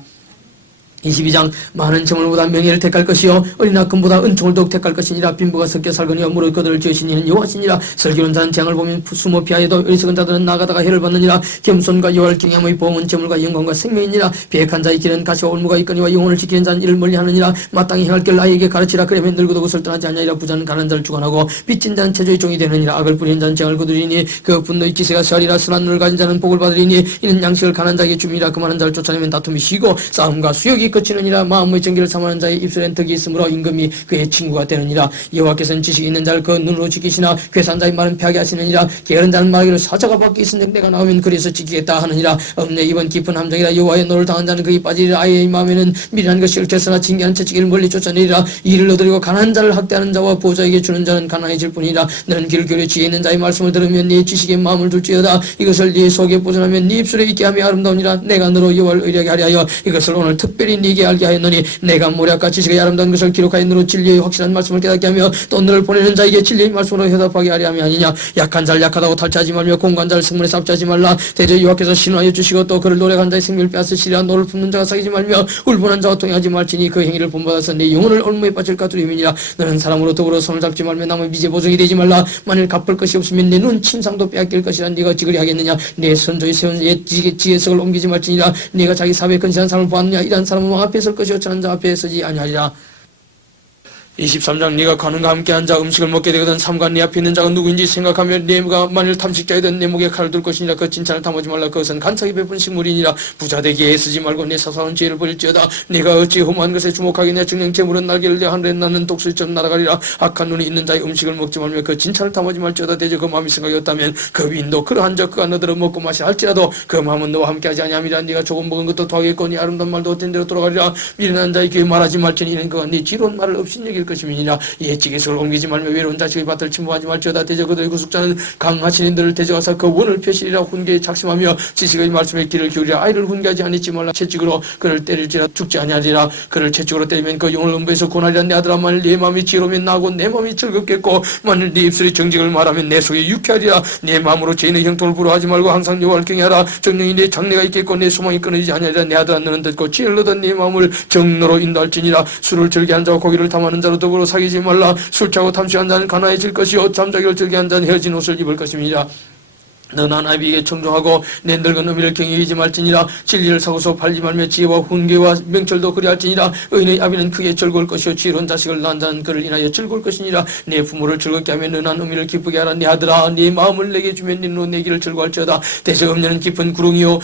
22장 많은 재물보다 명예를 택할 것이요 어린아 금보다 은총을 더욱 택할 것이니라. 빈부가 섞여 살거니와 무릇 그들을 지으신 이는 여호와시니라. 슬기로운 자는 재앙을 보면 숨어 피하여도 어리석은 자들은 나가다가 해를 받느니라. 겸손과 여호와를 경외함의 보응은 재물과 영광과 생명이니라. 비핵한 자의 길은 가시와 올무가 있거니와 영혼을 지키는 자는 이를 멀리하느니라. 마땅히 행할 길 나에게 가르치라. 그러면 늙어도 그것을 떠나지 아니하리라. 부자는 가난한 자를 주관하고 빚진 자는 체조의 종이 되느니라. 악을 부리는 자는 재앙을 거두리니 그 분노의 기세가 쇠하리라. 선한 눈을 가진 자는 복을 받으리니 이는 양식을 가난한 자에게 줌이라. 그만한 자를 쫓아내면 다툼이 쉬고 싸움과 수욕이 그치느니라. 마음의 정기를 삼하는 자의 입술엔 덕이 있으므로 임금이 그의 친구가 되느니라. 여호와께서는 지식이 있는 자를 그 눈으로 지키시나 괴산 자의 말은 피하게 하시느니라. 게으른 자는 말하기를 사자가 밖에 있은데 내가 나오면 그리서 지키겠다 하느니라. 없네 입은 깊은 함정이라. 여호와의 노를 당한 자는 그의 빠지리라. 아이의 마음에는 미련한 것이 얽혔으나 징계하는 채찍이를 멀리 쫓아내리라. 이를 얻으려고 가난한 자를 학대하는 자와 보호자에게 주는 자는 가난해질 뿐이라. 너는 귀를 기울여 지혜 있는 자의 말씀을 들으면 네 지식에 마음을 둘지어다. 이것을 네 속에 보존하면 네 입술에 있게 하며 아름다우니라. 내가 너로 여호와를 의뢰하게 하려 이것을 오늘 특별히 네 네게 알게 하였노니 내가 모략과 지식의 아름다운 것을 기록하여 너로 진리의 확실한 말씀을 깨닫게 하며 또 너를 보내는 자에게 진리의 말씀으로 해답하게 하려 함이 아니냐. 약한 자를 약하다고 탈취하지 말며 공고한 자를 성문에 삽질하지 말라. 대저 여호와께서 신호하여 주시고 또 그를 노력한 자의 생명을 빼앗으시리라. 너를 품는 자가 사귀지 말며 울분한 자와 통행하지 말지니 그 행위를 본받아서 네 영혼을 올무에 빠질까 두려움이니라. 너는 사람으로 더불어 손을 잡지 말며 남의 미제 보증이 되지 말라. 만일 갚을 것이 없으면 내 눈 침상도 빼앗길 것이라. 네가 지그리 하겠느냐. 내 선조의 세운 옛 지혜석을 옮기지 말지니라. 네가 자기 사업에 근시한 사람을 보았느냐. 이러한 사람은 왕 앞에 설 것이요 천한 자 앞에 서지 아니하리라. 23장 네가 관원과 함께 앉아 음식을 먹게 되거든 삼가 네 앞에 있는 자가 누구인지 생각하며 네가 만일 탐식자이든 내 목에 칼을 둘 것이니라. 그 진찬을 탐하지 말라. 그것은 간사히 베푼 식물이니라. 부자 되기에 애쓰지 말고 내 사사로운 지혜를 버릴지어다. 네가 어찌 험한 것에 주목하겠냐. 정령 재물은 날개를 내 하늘에 나는 독수리처럼 날아가리라. 악한 눈이 있는 자의 음식을 먹지 말며 그 진찬을 탐하지 말지어다. 대저 그 마음이 생각이 없다면 그 윈도 그러한 적 그가 너더러 먹고 마시 할지라도 그 마음은 너와 함께하지 아니함이라. 네가 조금 먹은 것도 더하겠고 네 아름다운 말도 헛된 대로 돌아가리라. 미련한 자의 귀에 말하지 말지니 이는 그가 네 지로운 말을 업신여길 것임이니라. 이에 지게석을 옮기지 말며 외로운 자식의 밭을 침범하지 말지어다. 대저 그들의 구속자는 강하신 이들을 대적하사 그 원을 펴시리라. 훈계에 작심하며 지식의 말씀에 귀를 기울이라. 아이를 훈계하지 않지 말라. 채찍으로 그를 때릴지라 죽지 아니하리라. 그를 채찍으로 때리면 그 영을 음부에서 고나리라. 내 아들아 만일 네 마음이 지혜로우면 나고 내 마음이 즐겁겠고 만일 네 입술이 정직을 말하면 내 속이 유쾌하리라. 내 마음으로 죄인의 형통을 부러워하지 말고 항상 여호와를 경외하라. 정령이 내 장래가 있겠고 내 소망이 끊어지지 아니하리라. 내 아들아 너는 듣고 지혜를 얻은 네 마음을 정로로 인도할지니라. 술을 즐겨한 자와 고기를 탐하는 자로 더불어 사귀지 말라. 술 취하고 탐식한 자는 가난해질 것이요 잠자기를 즐겨한 자는 헤어진 옷을 입을 것임이니라. 너는 아비에게 청종하고 내 늙은 어미를 경외하지 말지니라. 진리를 사고서 팔지 말며 지혜와 훈계와 명철도 그리할지니라. 의인의 아비는 크게 즐거울 것이요 지혜로운 자식을 낳은 자는 그를 인하여 즐거울 것이니라. 내 부모를 즐겁게 하며 너난 어미를 기쁘게 하라. 내 아들아 네 마음을 내게 주면 네 눈으로 내 길을 즐거워할지어다. 대저 음녀는 깊은 구렁이요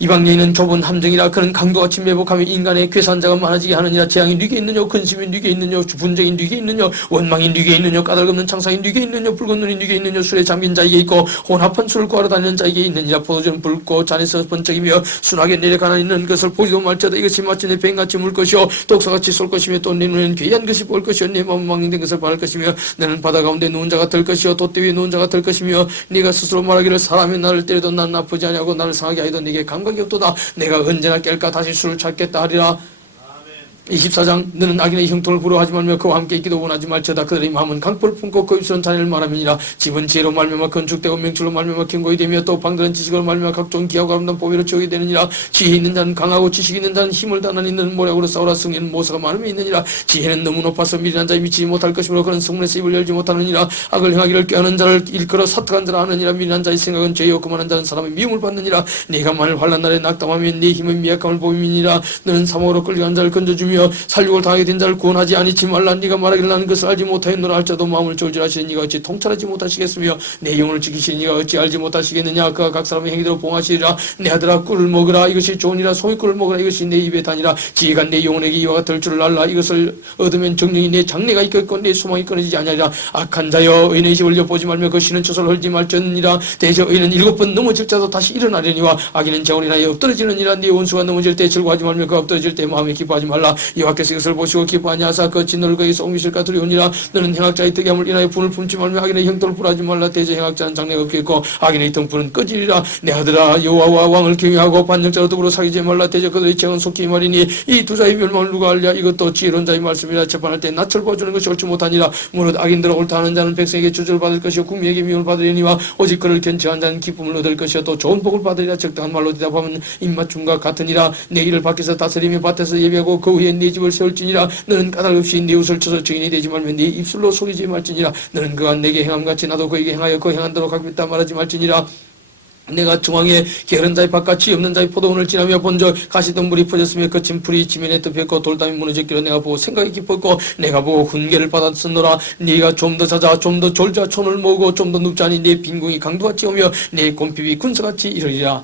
이방 여인은 좁은 함정이라. 그는 강도같이 매복하며 인간의 괴산자가 많아지게 하느니라. 재앙이 네게 있느냐. 근심이 네게 있느냐. 분쟁이 네게 있느냐. 원망이 네게 있느냐. 까닭없는 창상이 네게 있느냐. 붉은 눈이 네게 있느냐. 술에 잠긴 자에게 있고 혼합한 술을 구하러 다니는 자에게 있느니라. 포도주는 붉고 잔에서 번쩍이며 순하게 내려가나 있는 것을 보지도 말지어다. 이것이 마치 내 뱀같이 물 것이요 독사같이 쏠 것이며 또 내 눈에는 괴이한 것이 보일 것이요 내 마음은 망령된 것을 바랄 것이며 너는 바다 가운데 누운 자가 될 것이요 돛대 위에 누운 자가 될 것이며 네가 스스로 말하기를 사람이 나를 때려도 난 아프지 아니하고 나를 상하게 하여도 네게 감각이 없도다. 내가 언제나 깰까 다시 술을 찾겠다 하리라. 24장 너는 악인의 형통을 부러워하지 말며 그와 함께 있기도 원하지 말지어다. 그들의 마음은 강포를 품고 그 입술은 잔해를 말함이니라. 집은 지혜로 말미암아 건축되고 명철로 말미암아 견고히 되며 또 방들은 지식으로 말미암아 각종 기하고 아름다운 보배로 채우게 되느니라. 지혜 있는 자는 강하고 지식 있는 자는 힘을 다하는 이는 모략으로 싸우라. 승리는 모사가 많음에 있느니라. 지혜는 너무 높아서 미련한 자에 미치지 못할 것이므로 그는 성문에서 입을 열지 못하느니라. 악을 행하기를 꾀하는 자를 일컬어 사특한 자라 하느니라. 미련한 자의 생각은 죄요 그만한 자는 사람의 미움을 받느니라. 네가 만일 환난 날에 낙담하면 네 힘의 미약함을 보임이니라. 너는 사목으로 끌려간 자를 건져주며 살육을 당하게 된 자를 구원하지 아니치 말라. 네가 말하기를 나는 것을 알지 못하였노라 할지라도 마음을 졸질하시는 네가 어찌 통찰하지 못하시겠으며 내 영혼을 지키시는 네가 어찌 알지 못하시겠느냐. 그가 각 사람의 행위대로 봉하시리라. 내 아들아 꿀을 먹으라. 이것이 좋으니라. 송이꿀을 먹으라. 이것이 내 입에 다니라. 지혜가 내 영혼에게 이와 같을 줄을 알라. 이것을 얻으면 정령이 내 장래가 있겠고 내 소망이 끊어지지 아니하리라. 악한 자여 의인의 집을 엿보지 말며 그 쉬는 처소를 헐지 말지니라. 대저 의인은 7번 넘어질 자도 다시 일어나려니와 악인은 재혼이나 엎드러지느니라. 네 원수가 넘어질 때 즐거워하지 말며 그 엎드러질 때 마음에 기뻐하지 말라. 여호와께서 이것을 보시고 기뻐하니 하사 그 진노를 그에게서 옮기실까 두려우니라. 너는 행악자의 득이함을 인하여 분을 품지 말며 악인의 형통을 불하지 말라. 대저 행악자는 장래가 없겠고 악인의 등불은 꺼지리라. 내 아들아 여호와와 왕을 경외하고 반역자로 더불어 사귀지 말라. 대저 그들의 죄은 속히 말이니 이 두 자의 멸망을 누가 알랴. 이것도 지혜로운 자의 말씀이라. 재판할 때 낯을 보아주는 것이 옳지 못하니라. 무릇 악인들을 옳다 하는 자는 백성에게 주절을 받을 것이요 국민에게 미움을 받으려니와 오직 그를 견지한 자는 기쁨을 얻을 것이요 또 좋은 복을 받으리라. 적당한 말로 대답하면 입맞춤과 같으니라. 내 일을 밖에서 다스리며 밭에서 예비하고 그 후에 네 집을 세울지니라. 너는 까닭 없이 네 옷을 쳐서 증인이 되지 말며 네 입술로 속이지 말지니라. 너는 그가 내게 행함같이 나도 그에게 행하여 그 행한 대로 갚겠다 말하지 말지니라. 내가 중앙에 게으른 자의 밭같이 없는 자의 포도원을 지나며 본적 가시덤불이 퍼졌으며 거친 풀이 지면에 덮였고 돌담이 무너졌기로 내가 보고 생각이 깊었고 내가 보고 훈계를 받았으노라. 네가 좀 더 자자 좀 더 졸자 촌을 모으고 좀 더 눕자니 네 빈궁이 강도같이 오며 네 곰핍이 군사같이 이르리라.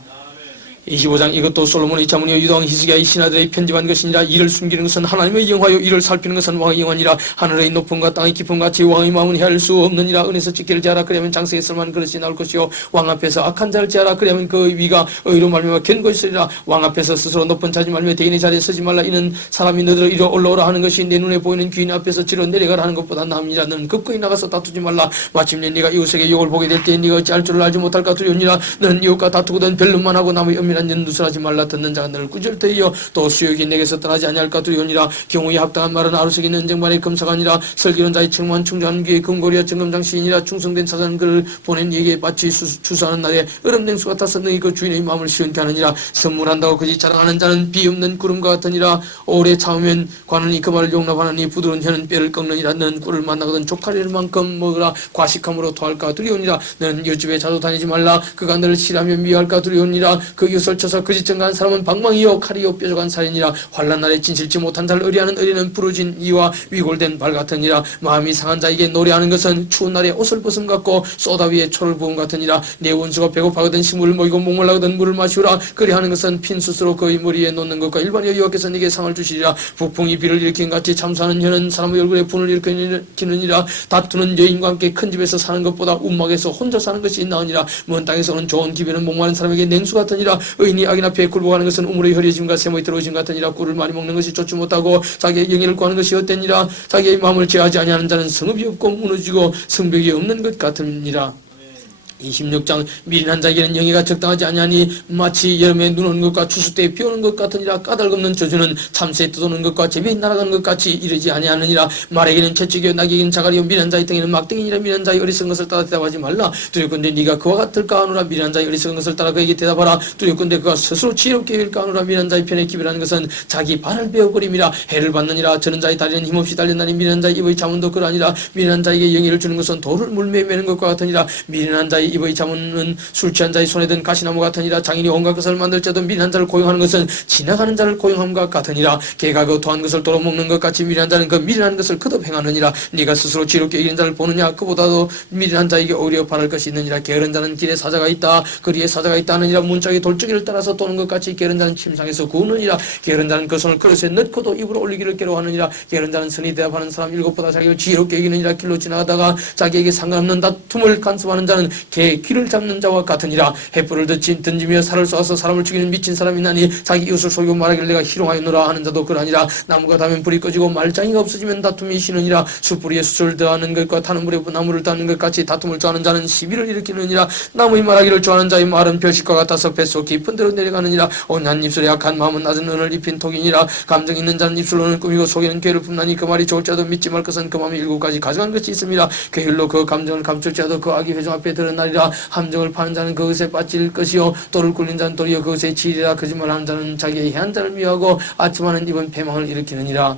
25장 이것도 솔로몬의 자문이요 유다왕 히스기야의 신하들의 편집한 것이니라. 이를 숨기는 것은 하나님의 영화요 이를 살피는 것은 왕의 영화니라. 하늘의 높음과 땅의 깊음 같이 왕의 마음은 헤아릴 수 없느니라. 은에서 집기를 제하라. 그리하면 장세에 쓸만한 그릇이 나올 것이요 왕 앞에서 악한 자를 제하라. 그리하면 그 위가 의로 말미암아 견고히 서리라. 왕 앞에서 스스로 높은 자지 말며 대인의 자리에 서지 말라. 이는 사람이 너희를 이리 올라오라 하는 것이 내 눈에 보이는 귀인 앞에서 지러 내려가라 하는 것보다 나음이라. 너는 급거이 나가서 다투지 말라. 마침내 네가 이웃에게 욕을 보게 될 때 네가 어찌 할 줄을 알지 못할까 두려우니라. 너는 이웃과 다투거든 별름만 하고 남의 말씀이란 연두술 하지 말라. 듣는 자가 너를 꾸짖을터이요 또 수욕이 내게서 떠나지 아니할까 두려우니라. 경우에 합당한 말은 아루석이 있는 정반의 금사가 아니라 설기는 자의 책무한 충정한 귀의 금고리와 정금장시이니라. 충성된 사자는 그를 보낸 이에게 마치 주사하는 날에 얼음냉수 같아서 너희 그 주인의 마음을 시원케 하느니라. 선물한다고 거짓 자랑하는 자는 비 없는 구름과 같으니라. 오래 참으면 관원이 그 말을 용납하느니 부드러운 혀는 뼈를 꺾느니라. 너는 꿀을 만나거든 족하리를 만큼 먹으라. 과식함으로 토할까 두려우니라. 너는 여집에 자주 다니지 말라. 그가 너를 싫어하며 미워할까 두려우니라. 그 이웃을 쳐서 거짓 증가한 사람은 방망이요 칼이요 뾰족한 살이니라. 환난 날에 진실치 못한 자를 의리하는 의리는 부러진 이와 위골된 발 같으니라. 마음이 상한 자에게 노래하는 것은 추운 날에 옷을 벗음 같고 쏘다 위에 초를 부음 같으니라. 내 원수가 배고파거든 식물을 먹이고 목말라거든 물을 마시우라. 그리하는 것은 핀 숯으로 그의 머리에 놓는 것과 일반 여호와께서 네게 상을 주시리라. 북풍이 비를 일으킨 같이 참사하는 혀는 사람의 얼굴에 분을 일으키느니라. 다투는 여인과 함께 큰 집에서 사는 것보다 움막에서 혼자 사는 것이 나으니라. 먼 땅에서는 좋은 기별은 목마른 사람에게 냉수 같으니라. 의인이 악인 앞에 굴복하는 것은 우물의 흐려짐과 샘의 들어오짐 같으니라. 꿀을 많이 먹는 것이 좋지 못하고 자기의 영예를 구하는 것이 헛되니라. 자기의 마음을 제하지 아니하는 자는 성읍이 없고 무너지고 성벽이 없는 것 같으니라. 26장 미련한 자에게는 영예가 적당하지 아니하니 마치 여름에 눈 오는 것과 추수 때에 비 오는 것 같으니라. 까닭없는 저주는 참새에 떠도는 것과 제비에 날아가는 것 같이 이르지 아니하느니라. 말에게는 채찍이요 낙에게는 자갈이요 미련한 자의 등에는 막등이니라. 미련한 자의 어리석은 것을 따라 대답하지 말라. 두렵건대 네가 그와 같을까 하노라. 미련한 자의 어리석은 것을 따라 그에게 대답하라. 두렵건대 그가 스스로 지혜롭게 일까 하노라. 미련한 자의 편에 기별하는 것은 자기 발을 베어버림이라. 해를 받느니라. 저는 자의 다리는 힘없이 달린다니 미련한 자의 입의 잠언도 그러하니라. 미련한 자에게 영예를 주는 것은 돌을 물매에 매는 것과 같으니라. 미련한 자의 입의 잠언은 술 취한 자의 손에 든 가시나무 같으니라. 장인이 온갖 것을 만들자도 미련한 자를 고용하는 것은 지나가는 자를 고용함과 같으니라. 개가 그 토한 것을 도로 먹는 것 같이 미련한 자는 그 미련한 것을 거듭 행하느니라. 네가 스스로 지혜롭게 이기는 자를 보느냐. 그보다도 미련한 자에게 오히려 바랄 것이 있느니라. 게으른 자는 길에 사자가 있다 거리에 사자가 있다 하느니라. 문짝에 돌적이를 따라서 도는 것 같이 게으른 자는 침상에서 구우느니라. 게으른 자는 그 손을 그릇에 넣고도 입으로 올리기를 괴로워하느니라. 게으른 자는 선이 대답하는 사람 일곱보다 자기를 지혜롭게 이기느니라. 길로 지나가다가 자기에게 상관없는 다툼을 간섭하는 자는 개 귀를 잡는 자와 같으니라. 횃불을 던지며 살을 쏘아서 사람을 죽이는 미친 사람이 나니 자기 이웃을 속이고 말하기를 내가 희롱하였노라 하는 자도 그러하니라. 나무가 닿으면 불이 꺼지고 말짱이가 없어지면 다툼이 쉬느니라. 숯불에 숯을 더하는 것과 타는 불에 나무를 더하는 것 같이 다툼을 좋아하는 자는 시비를 일으키느니라. 나무의 말하기를 좋아하는 자의 말은 별식과 같아서 뱃속 깊은 데로 내려가느니라. 온한 입술에 약한 마음은 낮은 은을 입힌 톡이니라. 감정 있는 자는 입술로는 꾸미고 속에는 괴를 품나니 그 말이 좋을 자도 믿지 말 것은 그 마음이 7가지 가져간 것이 있음이라. 괴일로 그 감정을 감출 자도 그 악이 회중 앞에 드러나리라. 함정을 파는 자는 그것에 빠질 것이요 돌을 굴린 자는 도리어 그것에 지리라. 거짓말하는 자는 자기의 해한 자를 미워하고 아침하는 입은 패망을 일으키느니라.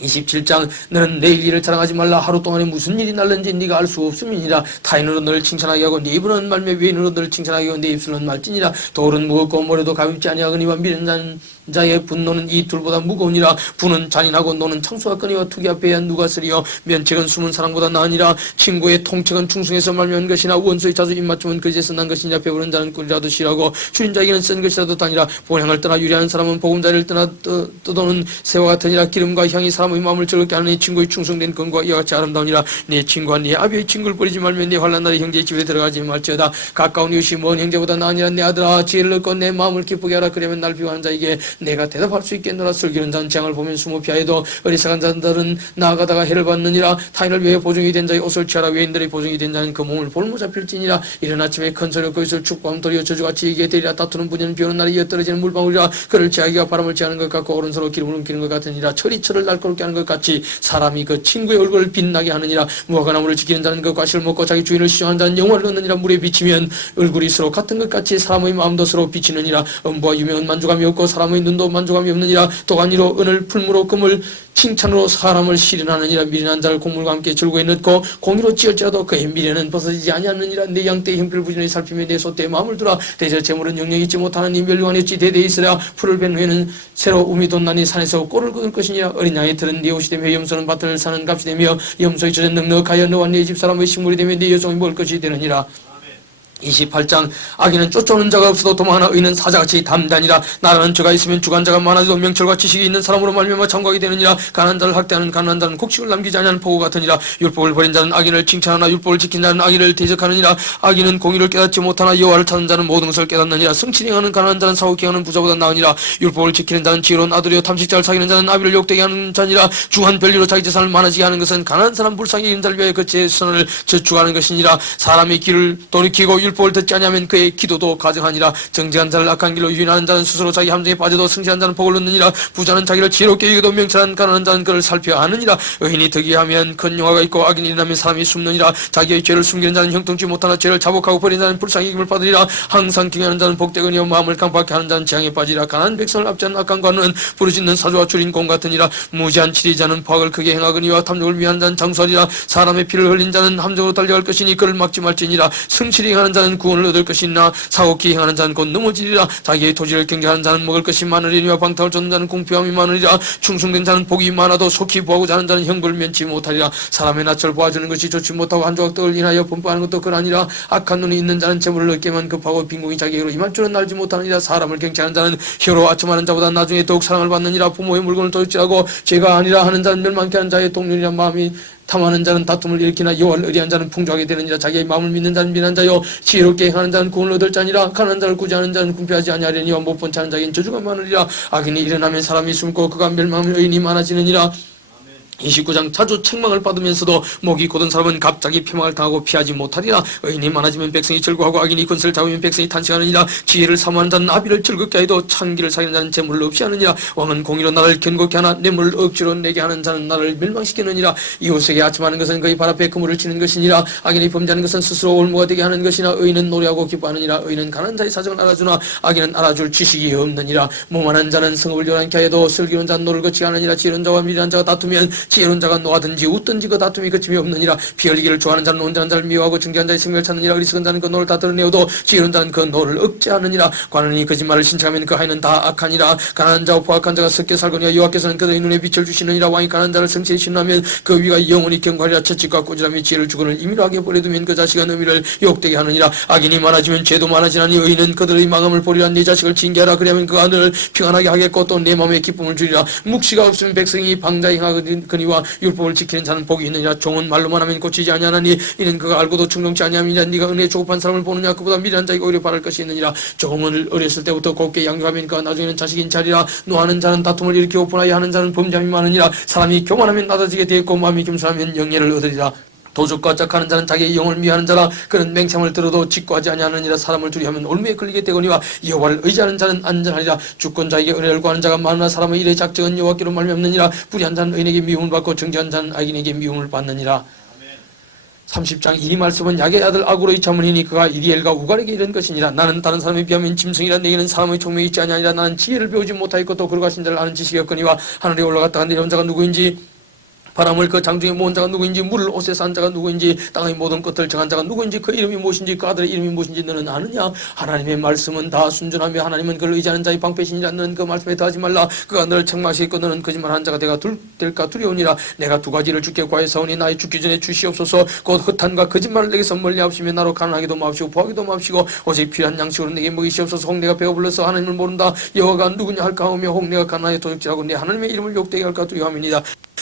27장 너는 내일 일을 자랑하지 말라. 하루 동안에 무슨 일이 날는지 네가 알 수 없음이니라. 타인으로 너를 칭찬하게 하고 네 입으로는 말며 외인으로 너를 칭찬하게 하고 네 입술로는 말지니라. 돌은 무겁고 모래도 가볍지 아니하거니와 미련한 자의 분노는 이 둘보다 무거우니라. 분은 잔인하고 노는 창수하거니와 투기 앞에야 누가 쓰리요. 면책은 숨은 사랑보다 나으니라. 친구의 통책은 충성에서 말미암은 것이나 원수의 자주 입맞춤은 거짓에서 난 것이냐. 배부른 자는 꿀이라도 싫어하고 줄인 자에게는 쓴 것이라도 다니라. 본향을 떠나 유리하는 사람은 보금자리를 떠나 떠도는 새와 같으니라. 기름과 향이 사람의 마음을 즐겁게 하는 친구의 충성된 건과 이와 같이 아름다우니라. 네 친구와 네 아비의 친구를 버리지 말며 네 환난 날에 형제의 집에 들어가지 말지어다. 가까운 이웃이 먼 형제보다 나으니라. 내 아들아 지혜를 얻고 내 마음을 기쁘게 하라. 그러면 날 비호하는 자에게 내가 대답할 수 있겠노라. 슬기는 자는 재앙을 보면 숨어 피하여도 어리석은 자들은 나아가다가 해를 받느니라. 타인을 위해 보증이 된 자의 옷을 취하라. 외인들의 보증이 된 자는 그 몸을 볼모 잡힐지니라. 이른 아침에 큰 소리로 그것을 축복하면 도리어 저주같이 이게 되리라. 다투는 분야는 비오는 날에 이어떨어지는 물방울이라. 그를 제하기가 바람을 제하는 것 같고 오른손으로 기름을 옮기는 것 같으니라. 철이 철을 날카롭게 하는 것 같이 사람이 그 친구의 얼굴을 빛나게 하느니라. 무화과 나무를 지키는 자는 그 과실을 먹고 자기 주인을 시종하는 자는 영화를 얻느니라. 물에 비치면 얼굴이 서로 같은 것 같이 사람의 마음도 서로 비치느니라. 음부와 유명은 만족함이 없고 사람의 눈도 만족함이 없느니라. 도가니로 은을 풀무로 금을 칭찬으로 사람을 실현하느니라. 미련한 자를 곡물과 함께 즐거이 넣고 공의로 찌을지라도 그의 미련은 벗어지지 아니하느니라. 내 양떼의 형편을 부지런히 살피며 내 소떼의 마음을 두라. 대저 재물은 영영 있지 못하는 이 멸류관이 어찌 대대에 있으랴. 풀을 벤 후에는 새로 우미 돋나니 산에서 꼴을 거둘 것이니라. 어린 양의 들은 네 옷이 되며 염소는 밭을 사는 값이 되며 염소의 젖은 넉넉하여 너와 네 집사람의 식물이 되며 네 여종이 먹을 것이 되느니라. 28장 악인은 쫓아오는 자가 없어도 도망하나 의는 사자같이 담대하니라. 나라는 죄가 있으면 주관자가 많아도 명철과 지식이 있는 사람으로 말미암아 장구하게 되느니라. 가난한 자를 학대하는 가난한 자는 곡식을 남기지 아니하는 포구 같으니라. 율법을 버린 자는 악인을 칭찬하나 율법을 지킨 자는 악인을 대적하느니라. 악인은 공의를 깨닫지 못하나 여호와를 찾는 자는 모든 것을 깨닫느니라. 성실히 행하는 가난한 자는 사고케 하는 부자보다 나으니라. 율법을 지키는 자는 지혜로운 아들이요 탐식자를 사귀는 자는 아비를 욕되게 하는 자니라. 중한 별리로 자기 재산을 많아지게 하는 것은 가난한 사람 불쌍히 이긴 자를 위하여 그 재산을 저축하는 것이니라. 사람이 길을 돌이키고 율법을 듣지 아니하면 그의 기도도 가증하니라. 정직한 자를 악한 길로 유인하는 자는 스스로 자기 함정에 빠져도 성실한 자는 복을 얻느니라. 부자는 자기를 지혜롭게 여기도 명철한 가난한 자는 그를 살펴 아느니라. 의인이 득이하면 큰 영화가 있고 악인이 일어나면 사람이 숨느니라. 자기의 죄를 숨기는 자는 형통치 못하나 죄를 자복하고 버리는 자는 불쌍히 기쁨을 받으리라. 항상 경외하는 자는 복되거니와 마음을 강팍하게 하는 자는 재앙에 빠지리라. 가난한 백성을 압제하는 악한 관은 부르짖는 사조와 줄인 공 같으니라. 무지한 치리자는 포악을 크게 행하거니와 탐욕을 위하는 자는 장수하리라. 사람의 피를 흘린 자는 함정으로 달려갈 것이니 그를 막지 말지니라. 성실히 행하는 자는 구원을 얻을 것이나 사옥히 행하는 자는 곧 넘어지리라. 자기의 토지를 경계하는 자는 먹을 것이 많으리니와 방탕을 쫓는 자는 공평함이 많으리라. 충성된 자는 복이 많아도 속히 보고자 하는 자는 형벌을 면치 못하리라. 사람의 낯을 보아주는 것이 좋지 못하고 한 조각 떡을 인하여 분포하는 것도 그러하니라. 악한 눈이 있는 자는 재물을 얻기만 급하고 빈궁이 자기에게로 임할 줄은 알지 못하느니라. 사람을 경계하는 자는 혀로 아첨하는 자보다 나중에 더욱 사랑을 받느니라. 부모의 물건을 도둑질하고 죄가 아니라 하는 자는 멸망케 하는 자의 동료이라. 마음이 탐하는 자는 다툼을 일으키나 여호와를 의리한 자는 풍족하게 되느니라. 자기의 마음을 믿는 자는 미련한 자요 지혜롭게 행하는 자는 구원을 얻을 자니라. 가난한 자를 구제하는 자는 궁핍하지 아니하려니와 못 본 차는 자에겐 저주가 많으리라. 악인이 일어나면 사람이 숨고 그가 멸망하면 의인이 많아지느니라. 29장 자주 책망을 받으면서도 목이 곧은 사람은 갑자기 패망을 당하고 피하지 못하리라. 의인이 많아지면 백성이 즐거워하고 악인이 권세를 잡으면 백성이 탄식하느니라. 지혜를 사모하는 자는 아비를 즐겁게 하여도 창기를 사귀는 자는 재물을 없이 하느니라. 왕은 공의로 나를 견고케 하나 뇌물을 억지로 내게 하는 자는 나를 멸망시키느니라. 이웃에게 아첨하는 것은 그의 발 앞에 그물을 치는 것이니라. 악인이 범죄하는 것은 스스로 올무가 되게 하는 것이나 의인은 노래하고 기뻐하느니라. 의인은 가난한 자의 사정을 알아주나 악인은 알아줄 지식이 없느니라. 모만한 자는 성읍을 요란케 하여도 슬기로운 자는 노를 거치게 하느니라. 지혜로운 자와 미련한 자가 다투면 지혜로운 자가 노하든지 웃든지 그 다툼이 그침이 없느니라. 피 흘리기를 좋아하는 자는 온전한 자를 미워하고 정직한 자의 생명을 찾느니라. 어리석은 자는 그 노를 다 드러내어도 지혜로운 자는 그 노를 억제하느니라. 관원이 거짓말을 신청하면 그 하인은 다 악하니라. 가난한 자와 포악한 자가 섞여 살거니와 여호와께서는 그들의 눈에 빛을 주시느니라. 왕이 가난한 자를 성실히 신뢰하면 그 위가 영원히 경과하리라. 채찍과 꾸지람이 지혜를 주거늘 임의로 하게 버려두면 그 자식은 의미를 욕되게 하느니라. 악인이 많아지면 죄도 많아지나니 의인은 그들의 망함을 보리라. 네 자식을 징계하라. 그리하면 그가 너를 평안하게 하겠고 또 내 마음에 기쁨을 주리라. 묵시가 없으면 백성이 방자히 행하거니와 율법을 지키는 자는 복이 있느니라. 종은 말로만 하면 고치지 아니하나니 이는 그가 알고도 충동치 아니함이니라. 네가 은혜에 조급한 사람을 보느냐. 그보다 미련한 자에게 오히려 바랄 것이 있느니라. 종을 어렸을 때부터 곱게 양육하면 그가 나중에는 자식인 자리라. 노하는 자는 다툼을 일으키고 분하여 하는 자는 범죄함이 많으니라. 사람이 교만하면 낮아지게 되었고 마음이 겸손하면 영예를 얻으리라. 도적과 짝하는 자는 자기의 영을 미워하는 자라. 그는 맹sem을 들어도 직구하지 아니하느니라. 사람을 두려워하면 올무에 걸리게 되거니와 여호와를 의지하는 자는 안전하리라. 주권자에게 은혜를 구하는 자가 많으나 사람의 일에 작정은 여호와께로 말미암느니라. 불의한 자는 의인에게 미움을 받고 정직한 자는 악인에게 미움을 받느니라. 30장 이 말씀은 야게 아들 아구로의 자문이니 그가 이리엘과 우갈에게 이른 것이니라. 나는 다른 사람에 비하면 짐승이라. 내게는 사람의 총명이 있지 아니하니라. 나는 지혜를 배우지 못하였고 또 거룩하신 자를 아는 지식이 없거니와 하늘에 올라갔다가 내려온 자가 누구인지 바람을 그 장중에 모은 자가 누구인지 물을 옷에 산 자가 누구인지 땅의 모든 끝을 정한 자가 누구인지 그 이름이 무엇인지 그 아들의 이름이 무엇인지 너는 아느냐. 하나님의 말씀은 다 순전하며 하나님은 그를 의지하는 자의 방패시니라. 너는 그 말씀에 더하지 말라. 그가 너를 책망하시겠고 너는 거짓말하는 자가 될까 두려우니라. 내가 두 가지를 주께 구하였사오니 나의 죽기 전에 주시옵소서. 곧 흑탄과 거짓말을 내게서 멀리 하시며 나로 가난하게도 마옵시고 부하기도 마옵시고 오직 필요한 양식으로 내게 먹이시옵소서. 혹 내가 배가 불러서 하나님을 모른다 여호와가 누구냐 할까 하며 혹 내가 가난하게 도둑질하고 내 하나님의 이름을 욕되게 할까 두려워함이니라.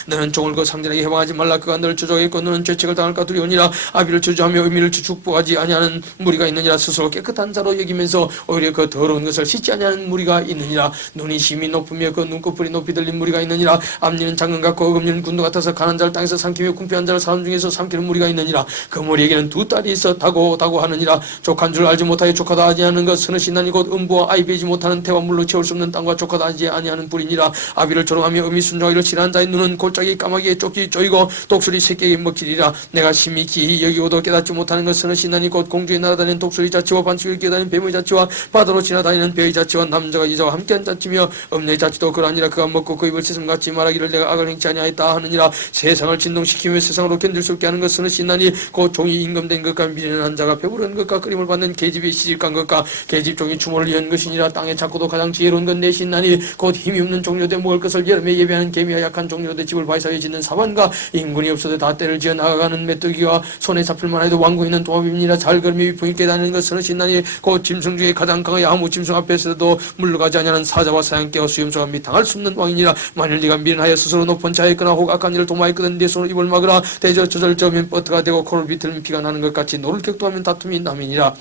너는 종을 그 상전에게 해방하지 말라. 그가 너를 저주하겠고 너는 죄책을 당할까 두려우니라. 아비를 저주하며 의미를 축복하지 아니하는 무리가 있느니라. 스스로 깨끗한 자로 여기면서 오히려 그 더러운 것을 씻지 아니하는 무리가 있느니라. 눈이 심히 높으며 그 눈꺼풀이 높이 들린 무리가 있느니라. 앞니는 장금 같고 어금니는 군도 같아서 가난 자를 땅에서 삼키며 궁핍한 자를 사람 중에서 삼키는 무리가 있느니라. 그 무리에게는 두 딸이 있어 다고 하느니라. 족한 줄 알지 못하여 족하다 아니하는 것 서너 신난이 곧 음부와 아이 베지 못하는 태와 물로 채울 수 없는 땅과 족하다 하지 아니하는 불이니라. 아비를 조롱하며 음이 순종하기를 싫어하는 자의 눈은 골짜기 까마귀에 쫓기 쪼이고 독수리 새끼에게 먹히리라. 내가 심히 기이 여기고도 깨닫지 못하는 것은 신난이 곧 공중에 날아다니는 독수리 자치와 반수를 끼어다니는 뱀의 자치와 바다로 지나다니는 배의 자치와 남자가 여자와 함께한 자치며 엄내의 자치도 그러하니라. 그가 먹고 그 입을 씻음같이 말하기를 내가 악을 행치 아니하였다 하느니라. 세상을 진동시키며 세상으로 견딜 수 없게 하는 것은 신난이 곧 종이 임금된 것과 미련한 자가 배부른 것과 끓임을 받는 계집이 시집간 것과 계집종이 추모를 연 것이니라. 땅에 작고도 가장 지혜로운 건 내 신난이 곧 힘이 없는 종료되 먹을 것을 여름에 예배하는 개미와 약한 종료되 집을 바위사이에 짓는 사반과 인군이 없어도 다 때를 지어 나가가는 메뚜기와 손에 잡힐 만해도 왕고 있는 동업입니다. 잘 걸음이 위풍 있게 다니는 것은 신난이 곧 짐승 중에 가장 강하여 아무 짐승 앞에서도 물러가지 아니하는 사자와 사양개와 수염소가 및 당할 수 없는 왕이니라. 만일 네가 미련하여 스스로 높은 자에 있거나 혹 악한 일을 도모하였거든 네 손으로 입을 막으라. 대저 저절저면 뻗어가 되고 코를 비틀면 피가 나는 것 같이 노를 격도하면 다툼이 남이니라.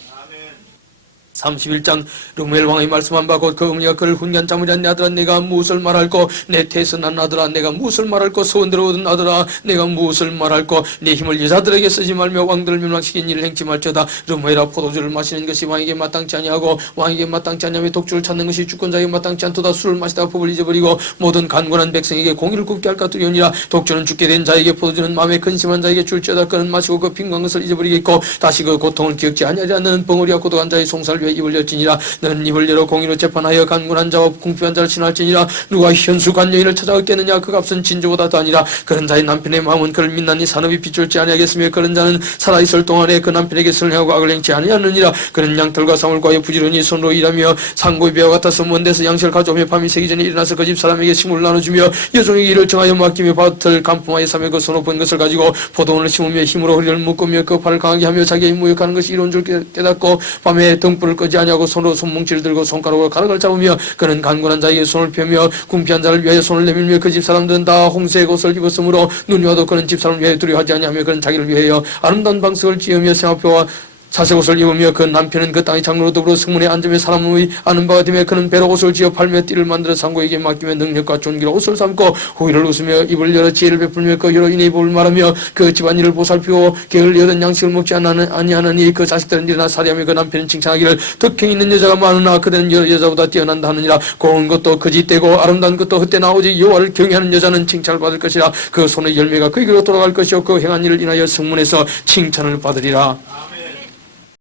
31장 르무엘 왕의 말씀한 바 곧 그 어머니가 그를 훈계한 자물이라 내 아들아 내가 무엇을 말할꼬 내 태선한 아들아 내가 무엇을 말할꼬 소원대로 얻은 아들아 내가 무엇을 말할꼬 내 힘을 여자들에게 쓰지 말며 왕들을 멸망시킨 일을 행치 말지어다. 르무엘아 포도주를 마시는 것이 왕에게 마땅치 아니하고 왕에게 마땅치 아니하며 독주를 찾는 것이 주권자에게 마땅치 않도다. 술을 마시다가 법을 잊어버리고 모든 간곤한 백성에게 공의를 굽게 할까 두려우니라. 독주는 죽게 된 자에게 포도주는 마음에 근심한 자에게 줄지어다. 그는 마시고 그 빈곤한 것을 잊어버리겠고 다시 그 고통을 기억지 아니하리라. 너는 벙어리와 고독한 자의 송사를 위해 입을 열지니라. 너는 입을 열어 공의로 재판하여 간군한 자와 궁핍한 자를 친할지니라. 누가 현수간 여인을 찾아 얻겠느냐. 그 값은 진주보다 더하니라. 그런 자의 남편의 마음은 그를 믿나니 산업이 비출지 아니하겠으며 그런 자는 살아있을 동안에 그 남편에게 선행하고 악을 행치 아니하느니라. 그는 양털과 사물 과에 부지런히 손으로 일하며 상고의 배와 같아서 먼 데서 양식을 가져오며 밤이 새기 전에 일어나서 그 집 사람에게 식물을 나눠주며 여종에게 일을 정하여 맡기며 밭을 간품하여 삼며 그 손으로 번 것을 가지고 포도원을 심으며 힘으로 허리를 묶으며 그 팔을 강하게 하며 자기의 무역하는 것이 이로운 줄 깨닫고 밤에 등불을 끄지 아니하고 손으로 손뭉치를 들고 손가락으로 가락을 잡으며 그는 간곤한 자에게 손을 펴며 궁피한 자를 위하여 손을 내밀며 그 집 사람들은 다 홍색 옷을 입었으므로 눈이 와도 그는 집 사람을 위하여 두려워하지 아니하며 그는 자기를 위하여 아름다운 방석을 지으며 생화표와 자색옷을 입으며 그 남편은 그 땅의 장로로 더불어 승문에 앉으며 사람의 아는 바가 되며 그는 배로 옷을 지어 팔며 띠를 만들어 상고에게 맡기며 능력과 존귀로 옷을 삼고 후의를 웃으며 입을 열어 지혜를 베풀며 그 여러 인의 법을 말하며 그 집안일을 보살피고 게을 여든 양식을 먹지 아니하느니 그 자식들은 일어나 살이하며 그 남편은 칭찬하기를 덕행 있는 여자가 많으나 그대는 여러 여자보다 뛰어난다 하느니라. 고운 것도 거짓되고 아름다운 것도 헛되나 오직 여호와를 경외하는 여자는 칭찬을 받을 것이라. 그 손의 열매가 그에게로 돌아갈 것이요 그 행한 일을 인하여 성문에서 칭찬을 받으리라.